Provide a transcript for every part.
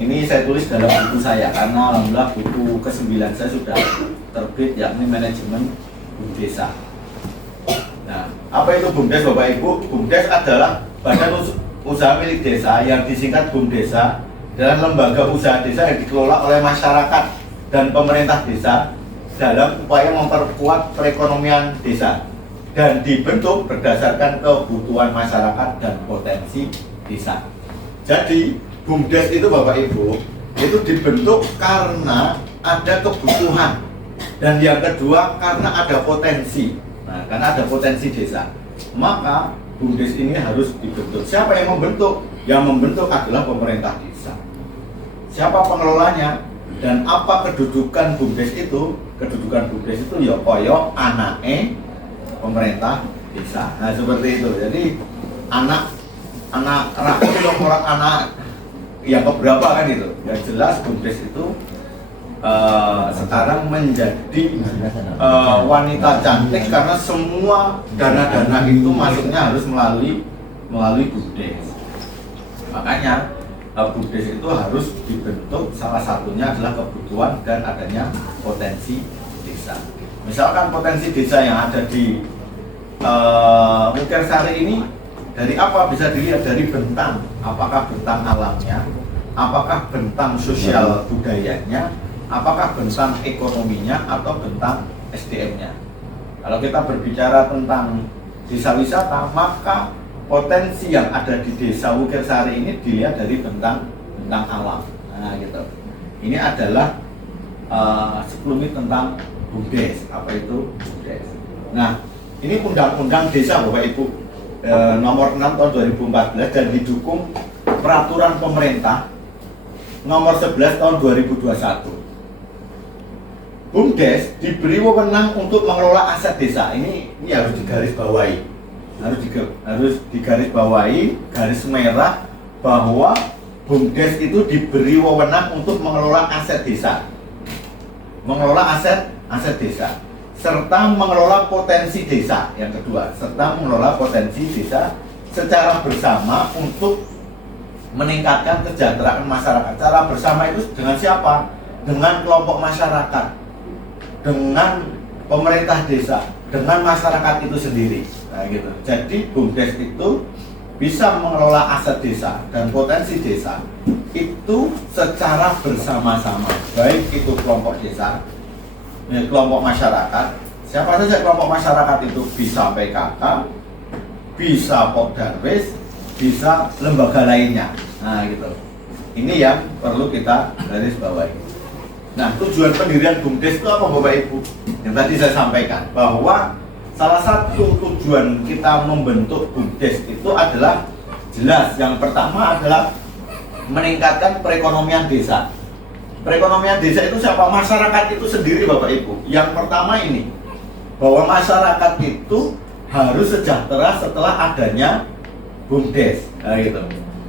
Ini saya tulis dalam buku saya karena alhamdulillah buku ke-9 saya sudah terbit, yakni manajemen BUMDESA. Nah, apa itu BUMDes Bapak Ibu? BUMDes adalah badan usaha milik desa yang disingkat BUMDESA, dan lembaga usaha desa yang dikelola oleh masyarakat dan pemerintah desa dalam upaya memperkuat perekonomian desa dan dibentuk berdasarkan kebutuhan masyarakat dan potensi desa. Jadi BUMDes itu Bapak Ibu itu dibentuk karena ada kebutuhan, dan yang kedua karena ada potensi. Nah, karena ada potensi desa, maka BUMDes ini harus dibentuk. Siapa yang membentuk? Yang membentuk adalah pemerintah desa. Siapa pengelolanya dan apa kedudukan BUMDes itu? Kedudukan BUMDes itu ya koyo anake pemerintah desa. Nah, seperti itu. Jadi anak rakyat orang anak yang keberapa kan itu. Yang jelas BUMDes itu sekarang menjadi wanita cantik karena semua dana-dana itu masuknya harus melalui BUMDes. Makanya BUMDes itu harus dibentuk, salah satunya adalah kebutuhan dan adanya potensi desa. Misalkan potensi desa yang ada di Mukirsari ini dari apa? Bisa dilihat dari bentang, apakah bentang alamnya, apakah bentang sosial budayanya, apakah bentang ekonominya, atau bentang SDM-nya. Kalau kita berbicara tentang desa wisata, maka potensi yang ada di desa Mukirsari ini dilihat dari bentang alam. Nah, gitu. Ini adalah sekelumit tentang BUMDes. Apa itu BUMDes? Nah, ini undang-undang desa Bapak Ibu nomor 6 tahun 2014 dan didukung peraturan pemerintah nomor 11 tahun 2021. BUMDes diberi wewenang untuk mengelola aset desa. Ini harus digarisbawahi. Harus digarisbawahi, garis merah, bahwa BUMDes itu diberi wewenang untuk mengelola aset desa. Mengelola aset desa serta mengelola potensi desa. Yang kedua, serta mengelola potensi desa secara bersama untuk meningkatkan kesejahteraan masyarakat. Cara bersama itu dengan siapa? Dengan kelompok masyarakat, dengan pemerintah desa, dengan masyarakat itu sendiri. Nah, gitu. Jadi BUMDes itu bisa mengelola aset desa dan potensi desa itu secara bersama-sama, baik itu kelompok desa, kelompok masyarakat. Siapa saja kelompok masyarakat itu? Bisa PKK, bisa Popdarwis, bisa lembaga lainnya. Nah, gitu. Ini yang perlu kita garis bawahi. Nah, tujuan pendirian BUMDes itu apa Bapak Ibu? Yang tadi saya sampaikan bahwa salah satu tujuan kita membentuk BUMDes itu adalah jelas. Yang pertama adalah meningkatkan perekonomian desa. Perekonomian desa itu siapa? Masyarakat itu sendiri Bapak Ibu. Yang pertama ini, bahwa masyarakat itu harus sejahtera setelah adanya BUMDes. Nah, gitu.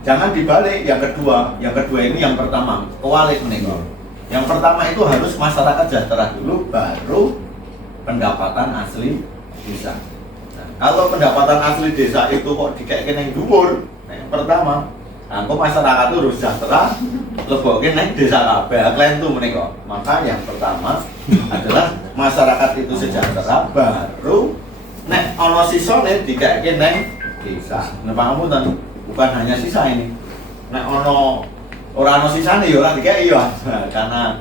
Jangan dibalik. Yang kedua ini yang pertama, kewalik menikah. Yang pertama itu harus masyarakat sejahtera dulu, baru pendapatan asli desa. Nah, kalau pendapatan asli desa itu kok dikaitkan yang dhuwur, nah, yang pertama, kok masyarakat itu harus sejahtera, lebokin naik desa kabeh, kalian tuh menikah. Maka yang pertama adalah masyarakat itu sejahtera, baru nek ono sisone dikaitkan nang desa. Nah, pangapunten, bukan hanya sisa ini. Nek ono ora ono sisane ya ora dikai ya. Karena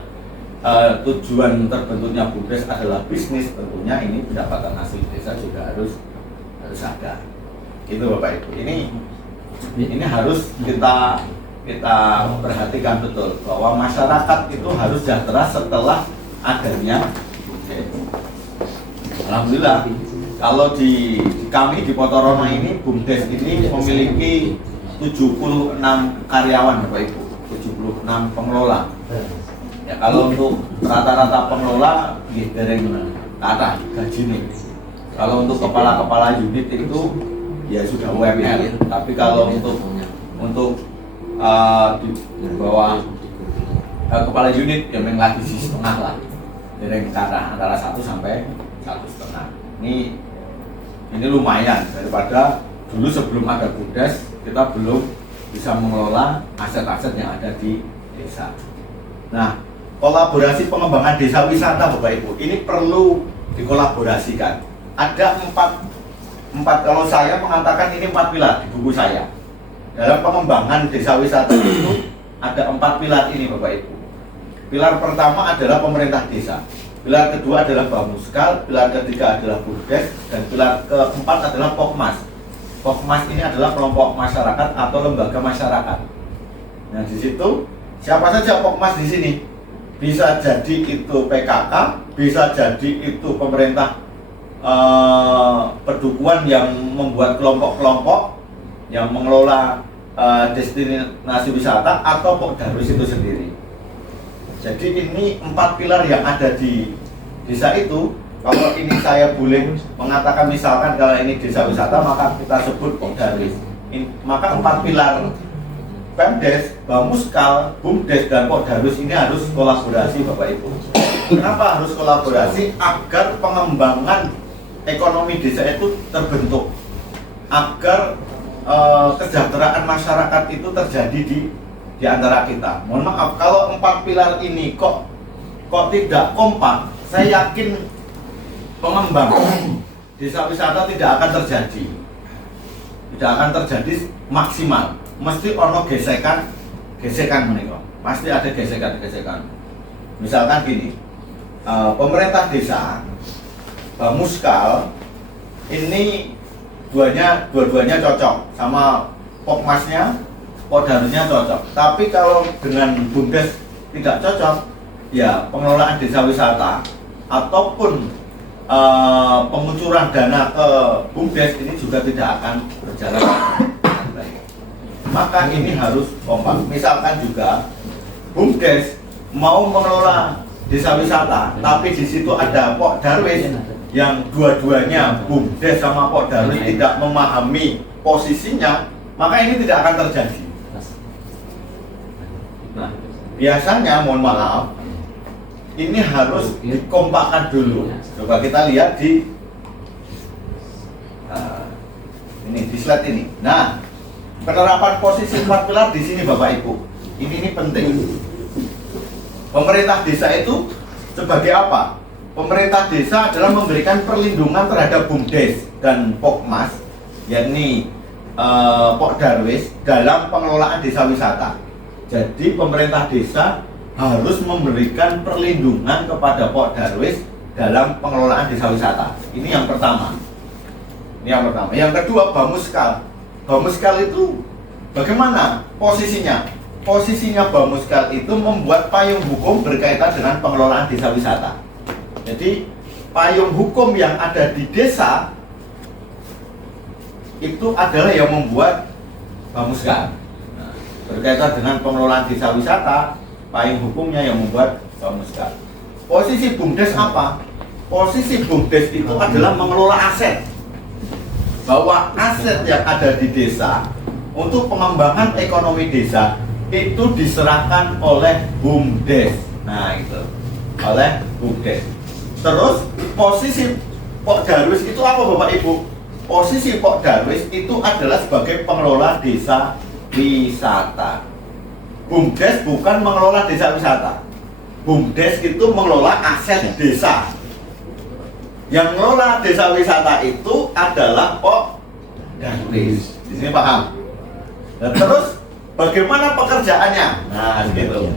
tujuan terbentuknya BUMDes adalah bisnis, tentunya ini pendapatan asli desa juga harus ada. Itu Bapak Ibu. Ini harus kita perhatikan betul bahwa masyarakat itu harus sejahtera setelah adanya BUMDes. Alhamdulillah, kalau di kami di Potorono ini BUMDes ini memiliki 76 karyawan Bapak Ibu, 76 pengelola. Ya, kalau untuk rata-rata pengelola dari kata gaji nih. Kalau untuk kepala-kepala unit itu ya sudah UMR. Tapi kalau untuk di bawah kepala unit ya memang lagi setengah lah. Dari kata antara 1 sampai 1,5. Ini lumayan daripada dulu sebelum ada BUMDes kita belum bisa mengelola aset-aset yang ada di desa. Nah, kolaborasi pengembangan desa wisata Bapak Ibu ini perlu dikolaborasikan. Ada empat kalau saya mengatakan ini 4 pilar di buku saya. Dalam pengembangan desa wisata itu ada 4 pilar ini Bapak Ibu. Pilar pertama adalah pemerintah desa. Pilar kedua adalah Bamuskal, pilar ketiga adalah Bumdes, dan pilar keempat adalah Pokmas. Pokmas ini adalah kelompok masyarakat atau lembaga masyarakat. Nah, di situ siapa saja Pokmas di sini? Bisa jadi itu PKK, bisa jadi itu pemerintah perdukuhan yang membuat kelompok-kelompok yang mengelola destinasi wisata atau Pokdarwis itu sendiri. Jadi ini 4 pilar yang ada di desa itu. Kalau ini saya boleh mengatakan misalkan kalau ini desa wisata maka kita sebut Pokdarwis. Maka 4 pilar Pemdes, Bamuskal, Bumdes, dan Pokdarwis ini harus kolaborasi Bapak Ibu. Kenapa harus kolaborasi? Agar pengembangan ekonomi desa itu terbentuk, agar kesejahteraan masyarakat itu terjadi di antara kita. Mohon maaf kalau 4 pilar ini kok tidak kompak, saya yakin pengembangan desa wisata tidak akan terjadi maksimal. Mesti ono gesekan menika. Pasti ada gesekan. Misalkan gini, pemerintah desa Bamuskal ini dua-duanya cocok, sama Pokmasnya, Pokdarwisnya cocok. Tapi kalau dengan Bumdes tidak cocok, ya pengelolaan desa wisata ataupun pengucuran dana ke Bumdes ini juga tidak akan berjalan dengan baik. Maka ini harus kompak. Misalkan juga Bumdes mau mengelola desa wisata, tapi di situ ada Pokdarwis yang dua-duanya Bumdes sama Pokdarwis tidak memahami posisinya, maka ini tidak akan terjadi. Nah, biasanya mohon maaf, ini harus dikompakkan dulu. Coba kita lihat di slide ini. Nah, penerapan posisi 4 pilar di sini Bapak Ibu. Ini penting. Pemerintah desa itu sebagai apa? Pemerintah desa adalah memberikan perlindungan terhadap Bumdes dan Pokmas, yakni Pokdarwis dalam pengelolaan desa wisata. Jadi pemerintah desa harus memberikan perlindungan kepada Pokdarwis dalam pengelolaan desa wisata. Ini yang pertama. Yang kedua Bamuskal. Bamuskal itu bagaimana posisinya? Posisinya Bamuskal itu membuat payung hukum berkaitan dengan pengelolaan desa wisata. Jadi payung hukum yang ada di desa itu adalah yang membuat Bamuskal. Nah, berkaitan dengan pengelolaan desa wisata, payung hukumnya yang membuat Bamuskal. Posisi Bumdes apa? Posisi Bumdes itu adalah mengelola aset. Bahwa aset yang ada di desa untuk pengembangan ekonomi desa itu diserahkan oleh Bumdes. Nah, itu oleh Bumdes. Terus posisi Pokdarwis itu apa Bapak Ibu? Posisi Pokdarwis itu adalah sebagai pengelola desa wisata. Bumdes bukan mengelola desa wisata. Bumdes itu mengelola aset desa. Yang mengelola desa wisata itu adalah Pokdarwis. Di sini paham? Nah, terus bagaimana pekerjaannya? Nah, gitu.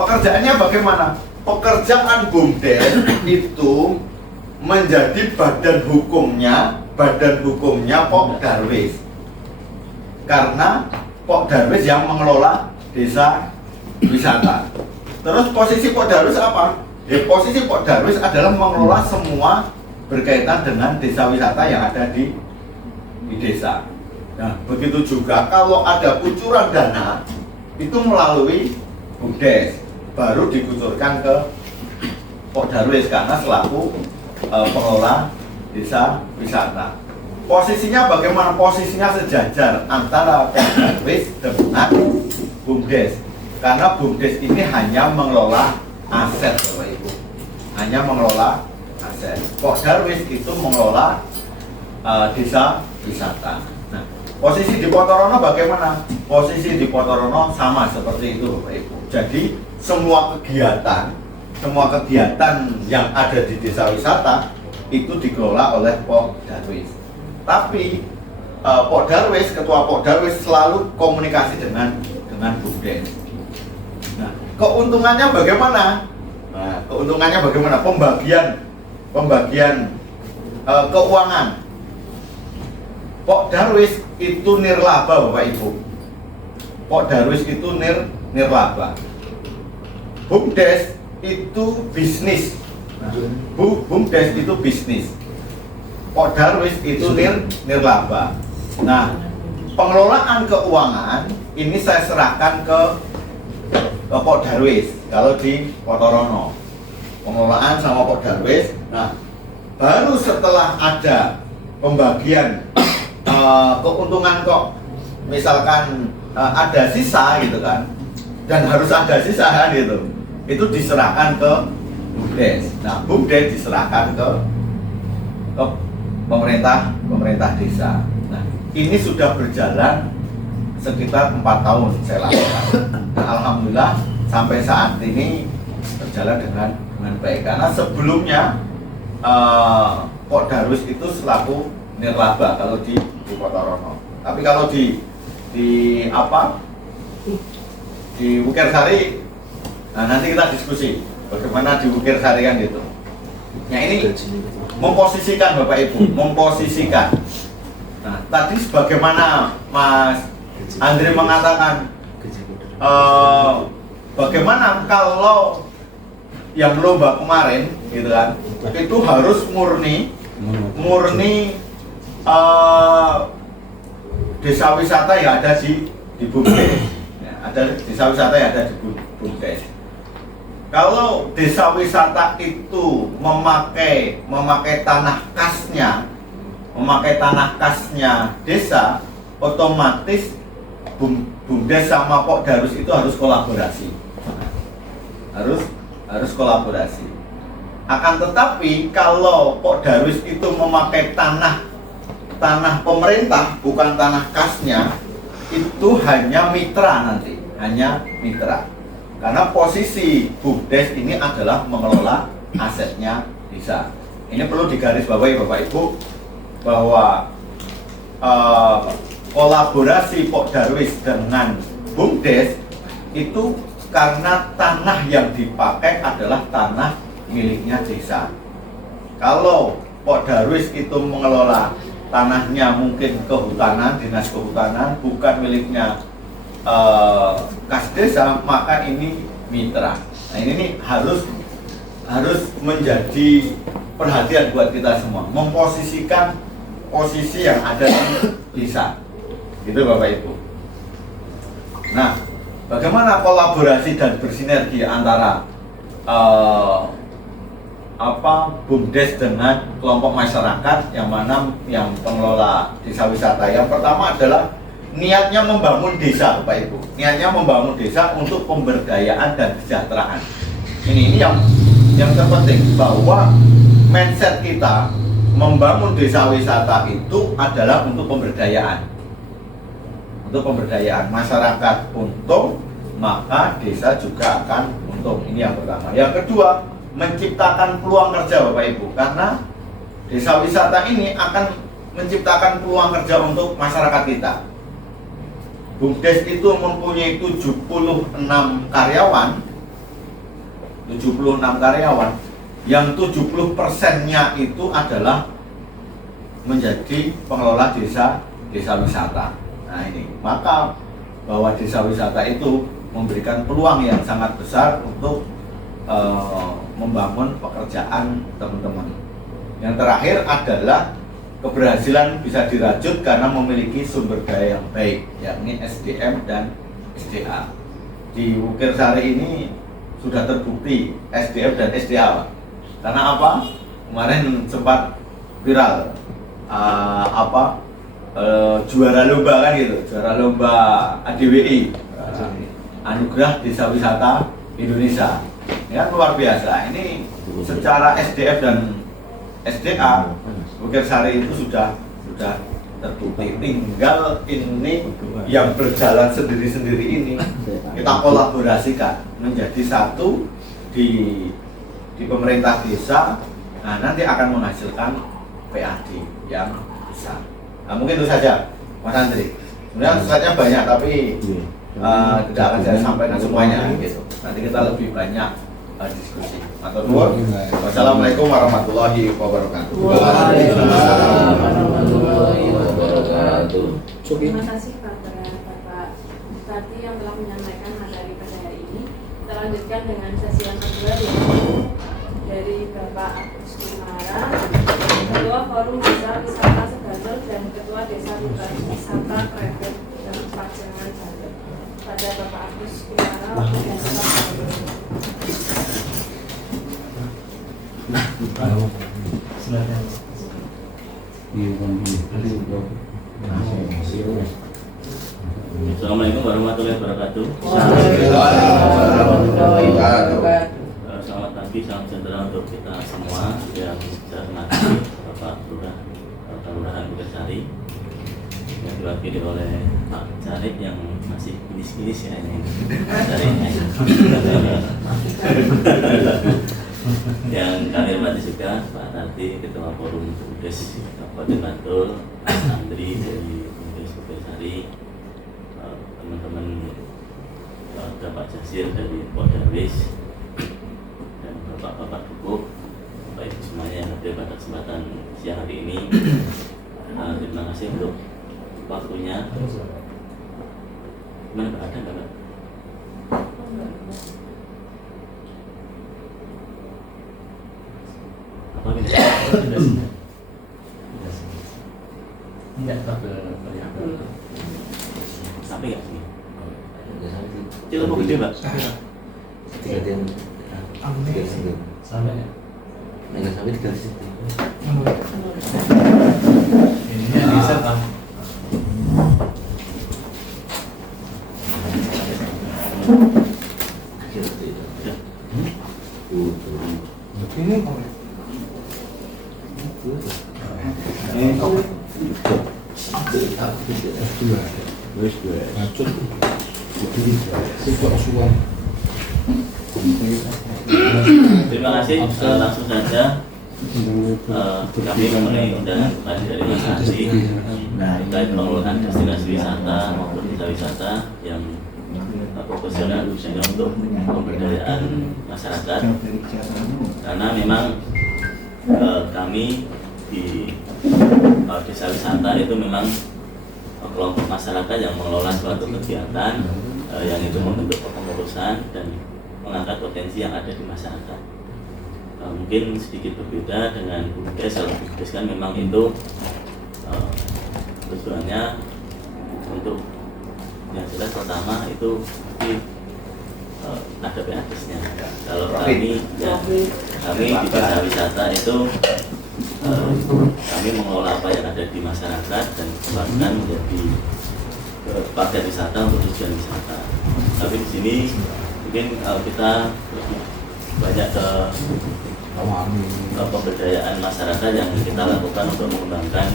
Pekerjaannya bagaimana? Pekerjaan Bumdes itu menjadi badan hukumnya Pokdarwis. Karena Pokdarwis yang mengelola desa wisata. Terus posisi Pokdarwis apa? Posisi Pokdarwis adalah mengelola semua berkaitan dengan desa wisata yang ada di desa. Nah, begitu juga kalau ada kucuran dana itu melalui Bumdes, baru dikucurkan ke Pokdarwis karena selaku pengelola desa wisata. Posisinya bagaimana? Posisinya sejajar antara Pokdarwis dengan Bumdes. Karena Bumdes ini hanya mengelola aset, Bapak Ibu. Hanya mengelola aset. Pokdarwis itu mengelola desa wisata. Nah, posisi di Ponorogo bagaimana? posisi di Potorono sama seperti itu Bapak Ibu. Jadi semua kegiatan yang ada di desa wisata itu dikelola oleh Pok Darwis. Tapi Pok Darwis, ketua Pok Darwis selalu komunikasi dengan BUMDes. Nah, keuntungannya bagaimana? Pembagian keuangan. Pok Darwis itu nirlaba Bapak Ibu. Pok Darwis itu nirlaba. BUMDes itu bisnis. BUMDes itu bisnis. Pok Darwis itu nirlaba. Nah, pengelolaan keuangan ini saya serahkan ke Pok Darwis kalau di Potorono. Pengelolaan sama Pok Darwis. Nah, baru setelah ada pembagian keuntungan kok, misalkan ada sisa gitu kan, dan harus ada sisa kan gitu, itu diserahkan ke BUMDes. Nah, BUMDes diserahkan ke pemerintah desa. Nah, ini sudah berjalan sekitar 4 tahun saya lakukan. Nah, alhamdulillah sampai saat ini berjalan dengan baik, karena sebelumnya Pok Darwis itu selaku nirlaba kalau di Potorono. Tapi kalau di Wukirsari, nah nanti kita diskusi bagaimana di Wukirsari kan gitu. Nah, ini memposisikan Bapak Ibu, memposisikan. Nah, tadi sebagaimana Mas Andre mengatakan, bagaimana kalau yang lomba kemarin gitu kan, itu harus murni desa wisata yang ada di BUMDes. Ya, ada desa wisata yang ada di BUMDes. Kalau desa wisata itu memakai tanah kasnya desa, otomatis BUMDes sama Pok Darwis itu harus kolaborasi. Harus kolaborasi. Akan tetapi kalau Pok Darwis itu memakai tanah pemerintah, bukan tanah kasnya, itu hanya mitra nanti, hanya mitra. Karena posisi BUMDes ini adalah mengelola asetnya desa. Ini perlu digarisbawahi Bapak Ibu bahwa kolaborasi Pok Darwis dengan BUMDes itu karena tanah yang dipakai adalah tanah miliknya desa. Kalau Pok Darwis itu mengelola tanahnya mungkin kehutanan, dinas kehutanan, bukan miliknya kas desa, maka ini mitra. Nah, ini harus menjadi perhatian buat kita semua, memposisikan posisi yang ada di desa. Gitu Bapak Ibu. Nah, bagaimana kolaborasi dan bersinergi antara BUMDes dengan kelompok masyarakat yang pengelola desa wisata? Yang pertama adalah niatnya membangun desa Bapak Ibu. Niatnya membangun desa untuk pemberdayaan dan kesejahteraan. Ini yang terpenting, bahwa mindset kita membangun desa wisata itu adalah untuk pemberdayaan. Untuk pemberdayaan masyarakat untung, maka desa juga akan untung. Ini yang pertama. Yang kedua, menciptakan peluang kerja Bapak Ibu, karena desa wisata ini akan menciptakan peluang kerja untuk masyarakat kita. BUMDes itu mempunyai 76 karyawan, yang 70%-nya itu adalah menjadi pengelola desa wisata. Nah, ini maka bahwa desa wisata itu memberikan peluang yang sangat besar untuk membangun pekerjaan teman-teman. Yang terakhir adalah keberhasilan bisa dirajut karena memiliki sumber daya yang baik, yakni SDM dan SDA. Di Wukirsari ini sudah terbukti SDM dan SDA, Pak. Karena apa? Kemarin sempat viral juara lomba kan gitu, juara lomba ADWI, Anugerah Desa Wisata Indonesia. Ya, luar biasa. Ini secara SDM dan SDA Wukirsari itu sudah terbukti. Tinggal ini yang berjalan sendiri-sendiri ini kita kolaborasikan menjadi satu di pemerintah desa. Nah, nanti akan menghasilkan PAD yang besar. Nah, mungkin itu saja Mas Andri. Sebenarnya slide-nya banyak tapi tidak akan saya sampaikan semuanya gitu. Nanti kita lebih banyak diskusi. Wassalamualaikum warahmatullahi wabarakatuh. Waalaikumsalam warahmatullahi wabarakatuh. Terima kasih kepada Bapak Bupati yang telah menyampaikan materi pada hari ini. Kita lanjutkan dengan sesi yang kedua yaitu dari Bapak Agus Kumara, Ketua Forum Desa Wisata Sebantul dan Ketua Desa Wisata Krebet dan Pajangan Bantul. Pada Bapak Agus Kumara, waktu dan Assalamualaikum warahmatullahi wabarakatuh. Selamat pagi, salam sejahtera untuk kita semua yang saya hormati Bapak Lurah Kelurahan Bugasari yang diwakili oleh Pak Carik yang masih kinis-kinis ya ini. Yang kami hormati juga Pak Tati, Ketua Forum Bumdes Kabupaten Bantul, Mas Andri dari Bumdes Bugasari, teman-teman Bapak Jasir dari Poldarwis, dan Bapak-Bapak Dukuk, baik semuanya yang hadir pada kesempatan siang hari ini. Terima kasih untuk waktunya. Mana Pak, ada nggak Pak? Apa ini? Sampai nggak sini? Coba mau gede Pak? Sampai ya? Enggak sampai 3 situ. Ini yang riset Pak. Terima kasih. Langsung saja kami memenuhi undangan dari Mas Andri terkait pengelolaan destinasi wisata maupun desa wisata yang profesional khususnya untuk pemberdayaan masyarakat, karena memang kami di desa wisata itu memang kelompok masyarakat yang mengelola suatu kegiatan yang itu membentuk kepengurusan dan mengangkat potensi yang ada di masyarakat. Mungkin sedikit berbeda dengan Bumdes. Kalau Bumdes kan memang itu tujuannya untuk yang jelas pertama itu ada PADES-nya. Kalau kami di desa wisata itu kami mengelola apa yang ada di masyarakat dan bahkan menjadi paket wisata untuk tujuan wisata. Tapi di sini mungkin kita lebih banyak ke pemberdayaan masyarakat yang kita lakukan untuk mengembangkan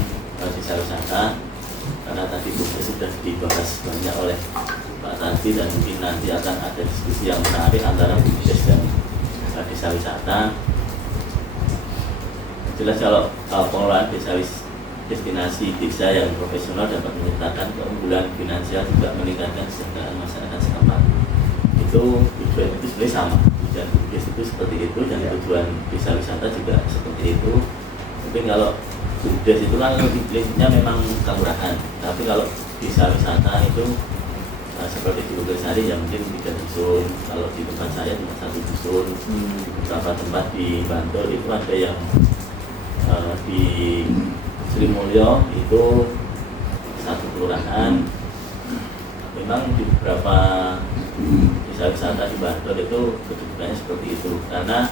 desa wisata, karena tadi sudah dibahas banyak oleh Pak Tati dan mungkin nanti akan ada diskusi yang menarik antara Bumdes dan desa wisata. Jelas kalau pengelolaan destinasi desa yang profesional dapat menciptakan keunggulan finansial juga meningkatkan kesejahteraan masyarakat setempat. Itu tujuan itu sebenarnya sama, tujuan Bumdes itu seperti itu dan tujuan desa wisata juga seperti itu. Mungkin kalau Bumdes itu kan lingkupnya memang kelurahan, tapi kalau desa wisata itu seperti di Bugasari ya mungkin 3 dusun. Kalau di tempat saya cuma 1 dusun. Beberapa tempat di Bantul itu ada yang di Sri Mulyo itu 1 kelurahan. Memang di beberapa desa wisata di Bantul itu kedudukannya seperti itu, karena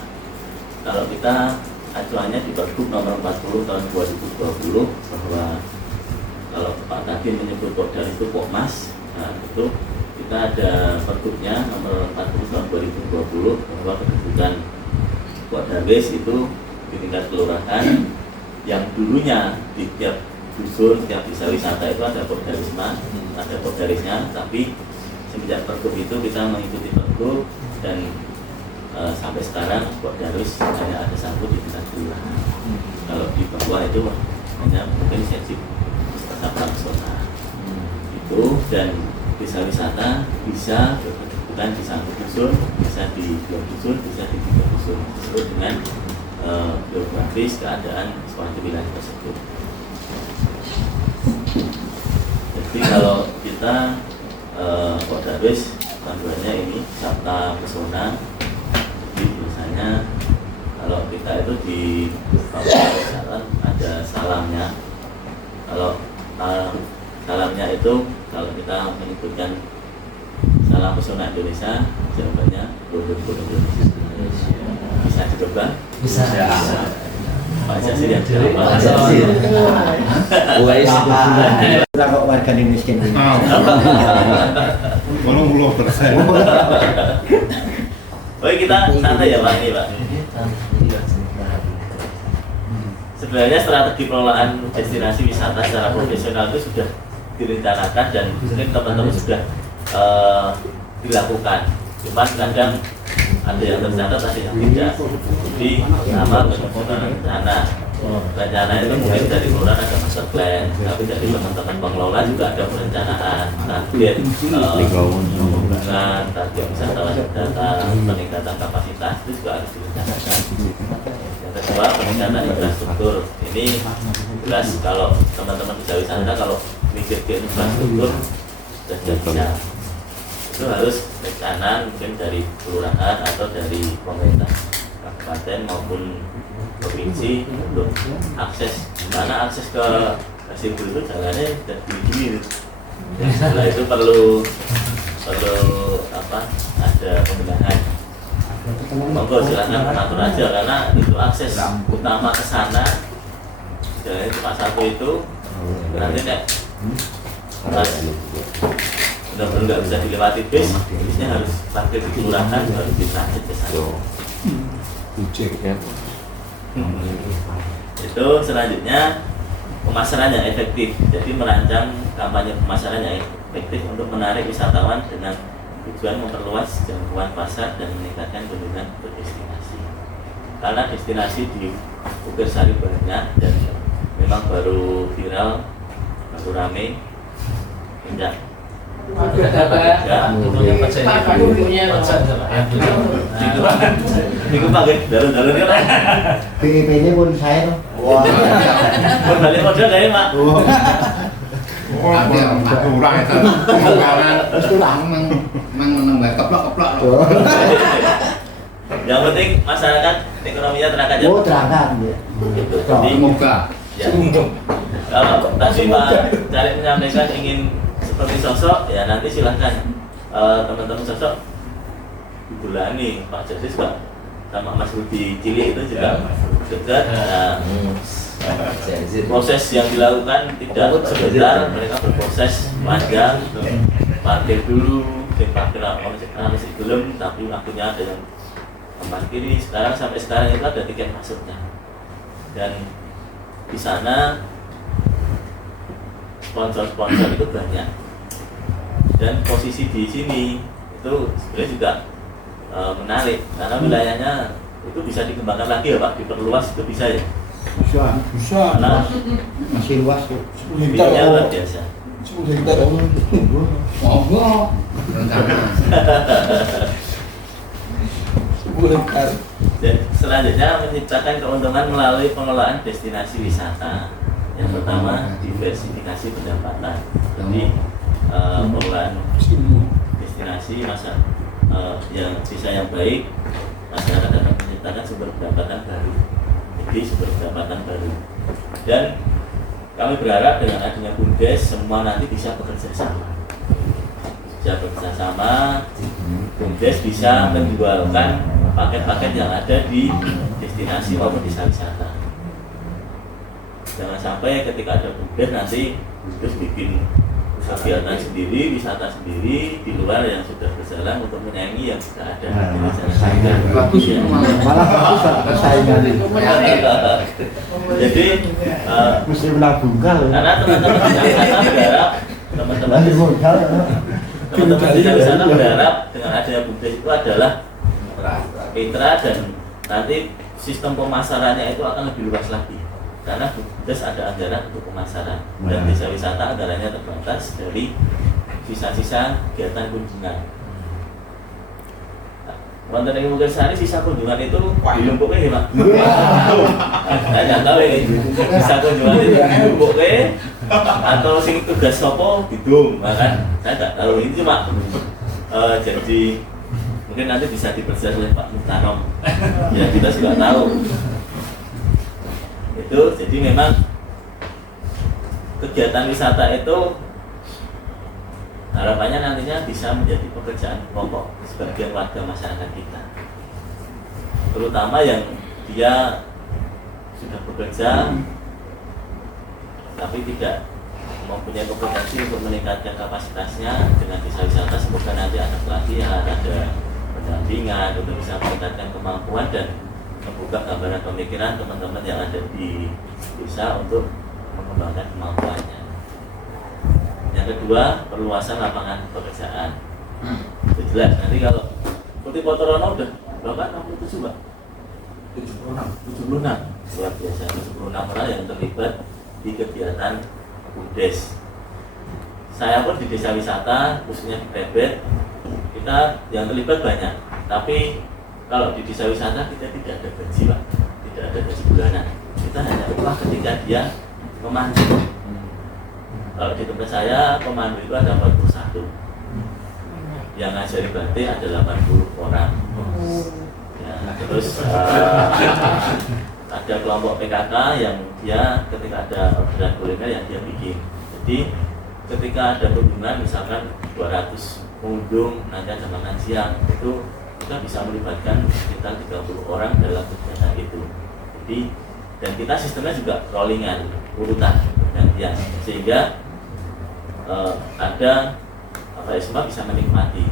kalau kita acuannya di Pergub nomor 40 tahun 2020 bahwa kalau Pak Tadi menyebut Pokdar itu Pokmas, nah itu kita ada Pergubnya nomor 40 tahun 2020 bahwa kedudukan Pokdarwis itu di tingkat kelurahan yang dulunya di tiap dusun, setiap desa wisata itu ada Pordarisma, ada Pordarisnya, tapi semenjak Pergub itu kita mengikuti Pergub dan sampai sekarang Pordaris hanya ada satu di tingkat kelurahan. Kalau di bawah itu hanya mungkin seksi wisata pesona itu, dan desa wisata bisa berkedudukan di satu dusun, bisa di 2 dusun, bisa di 3 dusun sesuai dengan geografis keadaan suatu wilayah tersebut. Jadi kalau kita Pordaris panduannya ini Sabta Pesona. Jadi biasanya kalau kita itu di jalan ada salamnya. Kalau salamnya itu kalau kita menyebutkan salam pesona Indonesia, jawabannya Borobudur Indonesia. Bisa dicoba? Bisa. Pak Jasir yang jawab. Pak Jasir. Wes Kita kok warga miskin ini. 80%. Oke, kita santai ya Pak ini Pak. Sebenarnya strategi pengelolaan destinasi wisata secara profesional itu sudah direncanakan dan mungkin teman-teman sudah dilakukan. Cuma kadang ada yang tercatat, ada yang tidak. Jadi pertama penyusunan rencana itu mungkin dari kelurahan ada master plan, tapi dari teman-teman pengelola juga ada perencanaan, target pengembangan, target wisatawan data, peningkatan kapasitas itu juga harus direncanakan. Yang kedua peningkatan infrastruktur. Ini jelas kalau teman-teman bisa wisata kalau mikir ke infrastruktur sudah bisa. Itu harus rencana mungkin dari kelurahan atau dari pemerintah kabupaten maupun provinsi untuk akses, karena akses ke Kasibul itu jalannya sudah gini-gini. Setelah itu perlu ada pembenahan. Monggo silakan atur aja, karena itu akses utama ke sana jalan cuma satu itu, nanti kayak benar-benar nggak bisa dilewati bis, bisnya harus parkir di kelurahan, harus ditransit ke sana. Itu selanjutnya pemasaran yang efektif. Jadi merancang kampanye pemasaran yang efektif untuk menarik wisatawan dengan tujuan memperluas jangkauan pasar dan meningkatkan kunjungan ke destinasi. Karena destinasi di Bukit Sari banyak dan memang baru viral, baru rame, banyak. Itu pakai dalu-dalunya lah. PIP-nya pun saya loh. Wah. Berbalik modal kayaknya Mak. Ada yang kurang itu. Karena Terus kurang menambah keplok-keplok. Yang penting masyarakat ekonominya terangkat. Oh, terangkat ya. Gitu. Jadi Semoga. ya. Kalau tadi Pak Cari menyampaikan ingin seperti sosok, ya nanti silahkan teman-teman sosok bulani Pak Jasir juga sama Mas Budi Cili itu juga dekat. Proses yang dilakukan tidak sebentar, mereka berproses panjang, parkir dulu, parkir masih belum, tapi waktunya ada yang parkir ini sampai sekarang itu ada tiket masuknya, dan di sana sponsor-sponsor itu banyak, dan posisi di sini itu sebenarnya juga menarik karena wilayahnya itu bisa dikembangkan lagi ya Pak, diperluas itu bisa ya. Bisa. Karena Masih luas tuh. view-nya luar biasa. Monggo. Dan selanjutnya menciptakan keuntungan melalui pengelolaan destinasi wisata. Yang pertama diversifikasi pendapatan. Jadi pengelolaan destinasi yang bisa yang baik, masyarakat akan menciptakan sumber pendapatan baru. Jadi sumber pendapatan baru. Dan kami berharap dengan adanya BUMDes semua nanti bisa bekerja sama. BUMDes bisa menjualkan paket-paket yang ada di destinasi maupun desa wisata. Jangan sampai ketika ada BUMDes nanti terus bikin kegiatan sendiri, wisata sendiri di luar yang sudah berjalan untuk menyaingi yang sudah ada. Nah, Jadi, persaingan. Bagus ya. Malah bagus Pak, persaingan. Jadi Mesti menang bungkal. karena teman-teman di sana berharap teman-teman Lagi bungkal. teman-teman di sana berharap dengan adanya BUMDes itu adalah mitra dan nanti sistem pemasarannya itu akan lebih luas lagi karena BUMDes ada anggaran untuk pemasaran dan desa wisata anggarannya terbatas dari sisa-sisa kegiatan kunjungan. Wonten ing Mugirsari sisa kunjungan itu dilumpukke nggih, Pak? Saya nggak tahu ini. Sisa kunjungan itu dilumpukke atau sing tugas sapa didum, kan? Saya nggak tahu ini cuma jadi mungkin nanti bisa diperjelas oleh Pak Muhtarom. Ya kita juga tahu. Itu jadi memang kegiatan wisata itu harapannya nantinya bisa menjadi pekerjaan pokok sebagian warga masyarakat kita, terutama yang dia sudah bekerja tapi tidak mempunyai kompetensi untuk meningkatkan kapasitasnya dengan desa wisata. Semoga nanti ada pelatihan, ada pendampingan untuk bisa meningkatkan kemampuan dan membuka gambaran pemikiran teman-teman yang ada di desa untuk mengembangkan kemampuannya. Yang kedua, perluasan lapangan pekerjaan. Itu jelas, nanti kalau Putih Potorono udah berapa? 67 Pak? 76 luar biasa, 76 orang yang terlibat di kegiatan BUMDes. Saya pun di desa wisata, khususnya di Tebet, kita yang terlibat banyak. Tapi kalau di desa wisata kita tidak ada gaji Pak, tidak ada gaji bulanan. Kita hanya upah ketika dia memandu. Kalau di tempat saya, pemandu itu ada 41. Yang ngajari batik ada 80 orang. Ya, terus ada kelompok PKK yang dia ketika ada orderan kuliner yang dia bikin. Jadi ketika ada kunjungan misalkan 200 pengunjung, nanti ada makan siang, itu kita bisa melibatkan sekitar 30 orang dalam kegiatan itu. Jadi dan kita sistemnya juga rollingan, urutan gantian, sehingga ada apa ya, semua bisa menikmati.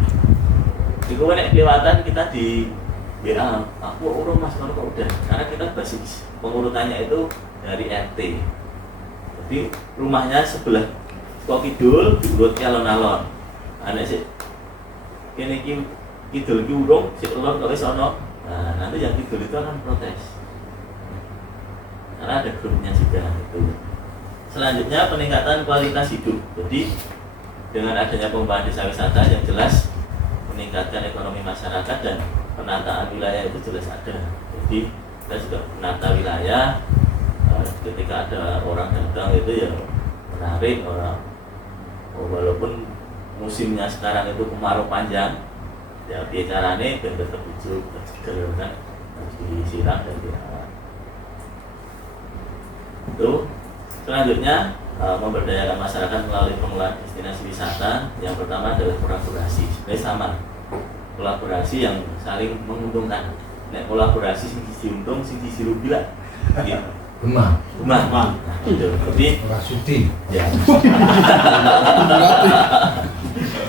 Itu nek kelewatan kita di WA, aku urut Mas kalau udah, karena kita basis pengurutannya itu dari RT. Jadi rumahnya sebelah kok kidul diurut alon-alon. Ana sih kene iki kidul ki urung, sik lor kok wis ana. Nah, nanti yang kidul itu akan protes. Karena ada grupnya juga itu. Selanjutnya peningkatan kualitas hidup. Jadi dengan adanya pengembangan desa wisata yang jelas meningkatkan ekonomi masyarakat dan penataan wilayah itu jelas ada. Jadi kita juga menata wilayah ketika ada orang datang itu ya menarik orang. Walaupun musimnya sekarang itu kemarau panjang, ya bicaranya dan tetap hijau, segar kan, harus disiram dan dirawat. Itu selanjutnya memberdayakan masyarakat melalui pengelolaan destinasi wisata. Yang pertama adalah kolaborasi. Sebenarnya sama, kolaborasi yang saling menguntungkan. Nek kolaborasi sing sisi untung, sing sisi rugi lah. Gitu. Gemah. Nah, gitu. Jadi Rasuti. ya.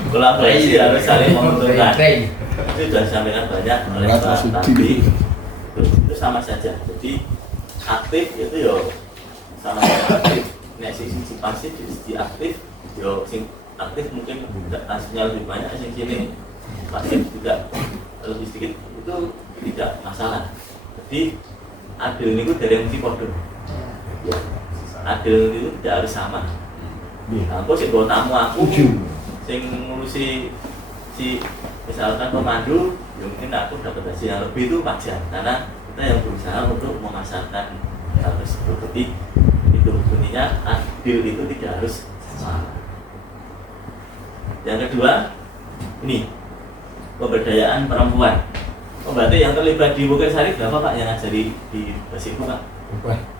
Kolaborasi harus saling menguntungkan. Itu sudah disampaikan banyak oleh Pak Tadi. Itu sama saja. Jadi aktif itu ya sama saja aktif. Nek sisi pasif di aktif, yo sing aktif mungkin hasilnya lebih banyak, sing sini pasif juga lebih sedikit, itu tidak masalah. Jadi adil itu dari yang mesti podo. Adil itu tidak harus sama. Aku sih bawa tamu aku, sing ngurusi si misalkan pemandu, ya mungkin aku dapat hasil yang lebih itu wajar, karena kita yang berusaha untuk memasarkan hal tersebut. Jadi itu bunyinya adil itu tidak harus sama. Yang kedua, ini pemberdayaan perempuan. Berarti yang terlibat di Mugirsari berapa Pak yang ngajari di Basiku Pak?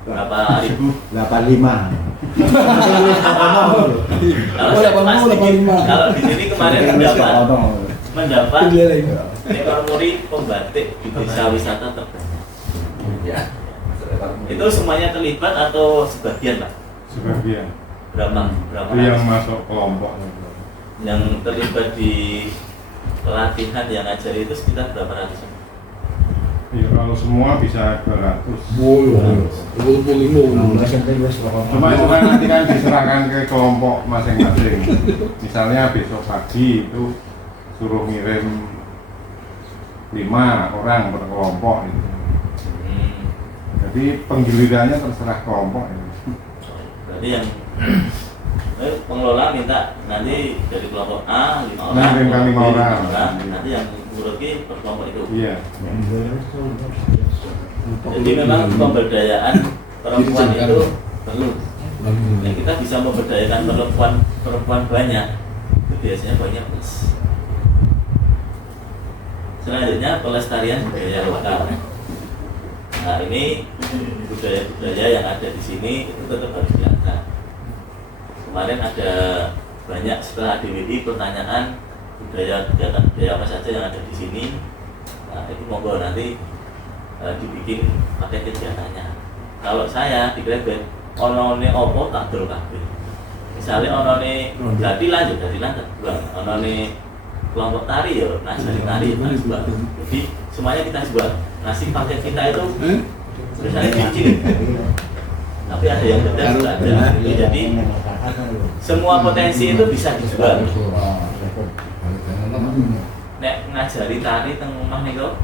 Berapa ribu? 85. Kalau di sini kemarin mendapat ekor muri pembatik di desa wisata terbanyak. Ya. Itu semuanya terlibat atau sebagian Pak? Sebagian. berapa Itu yang masuk kelompok. yang terlibat di pelatihan yang ngajari itu sekitar berapa ratus? Ya, kalau semua bisa 200. Cuma itu kan nanti kan diserahkan ke kelompok masing-masing. Misalnya besok pagi itu suruh ngirim 5 orang per kelompok itu. Jadi penggilirannya terserah kelompok itu. Berarti yang pengelola minta nanti dari kelompok A 5 orang, Mengirimkan 5 orang. nanti yang ngurusi per kelompok itu. Iya. Jadi memang pemberdayaan perempuan itu perlu. Ya, kita bisa memberdayakan perempuan banyak, itu biasanya banyak plus. Selanjutnya pelestarian budaya lokal. Nah ini budaya-budaya yang ada di sini itu tetap harus dijaga. Kemarin ada banyak setelah DWI pertanyaan budaya apa saja yang ada di sini. Nah itu monggo nanti dibikin pakai kegiatannya. Kalau saya di Krebet, onone opo tak dol kabeh. Misalnya onone dadilan ya dadilan tak buang. Onone kelompok tari ya ngajari tari ya buang. Jadi semuanya kita jual. Ngasih paket kita itu biasanya kecil. Tapi ada yang detail juga ada. Jadi semua potensi itu bisa dijual. Nek ngajari tari teng omah niku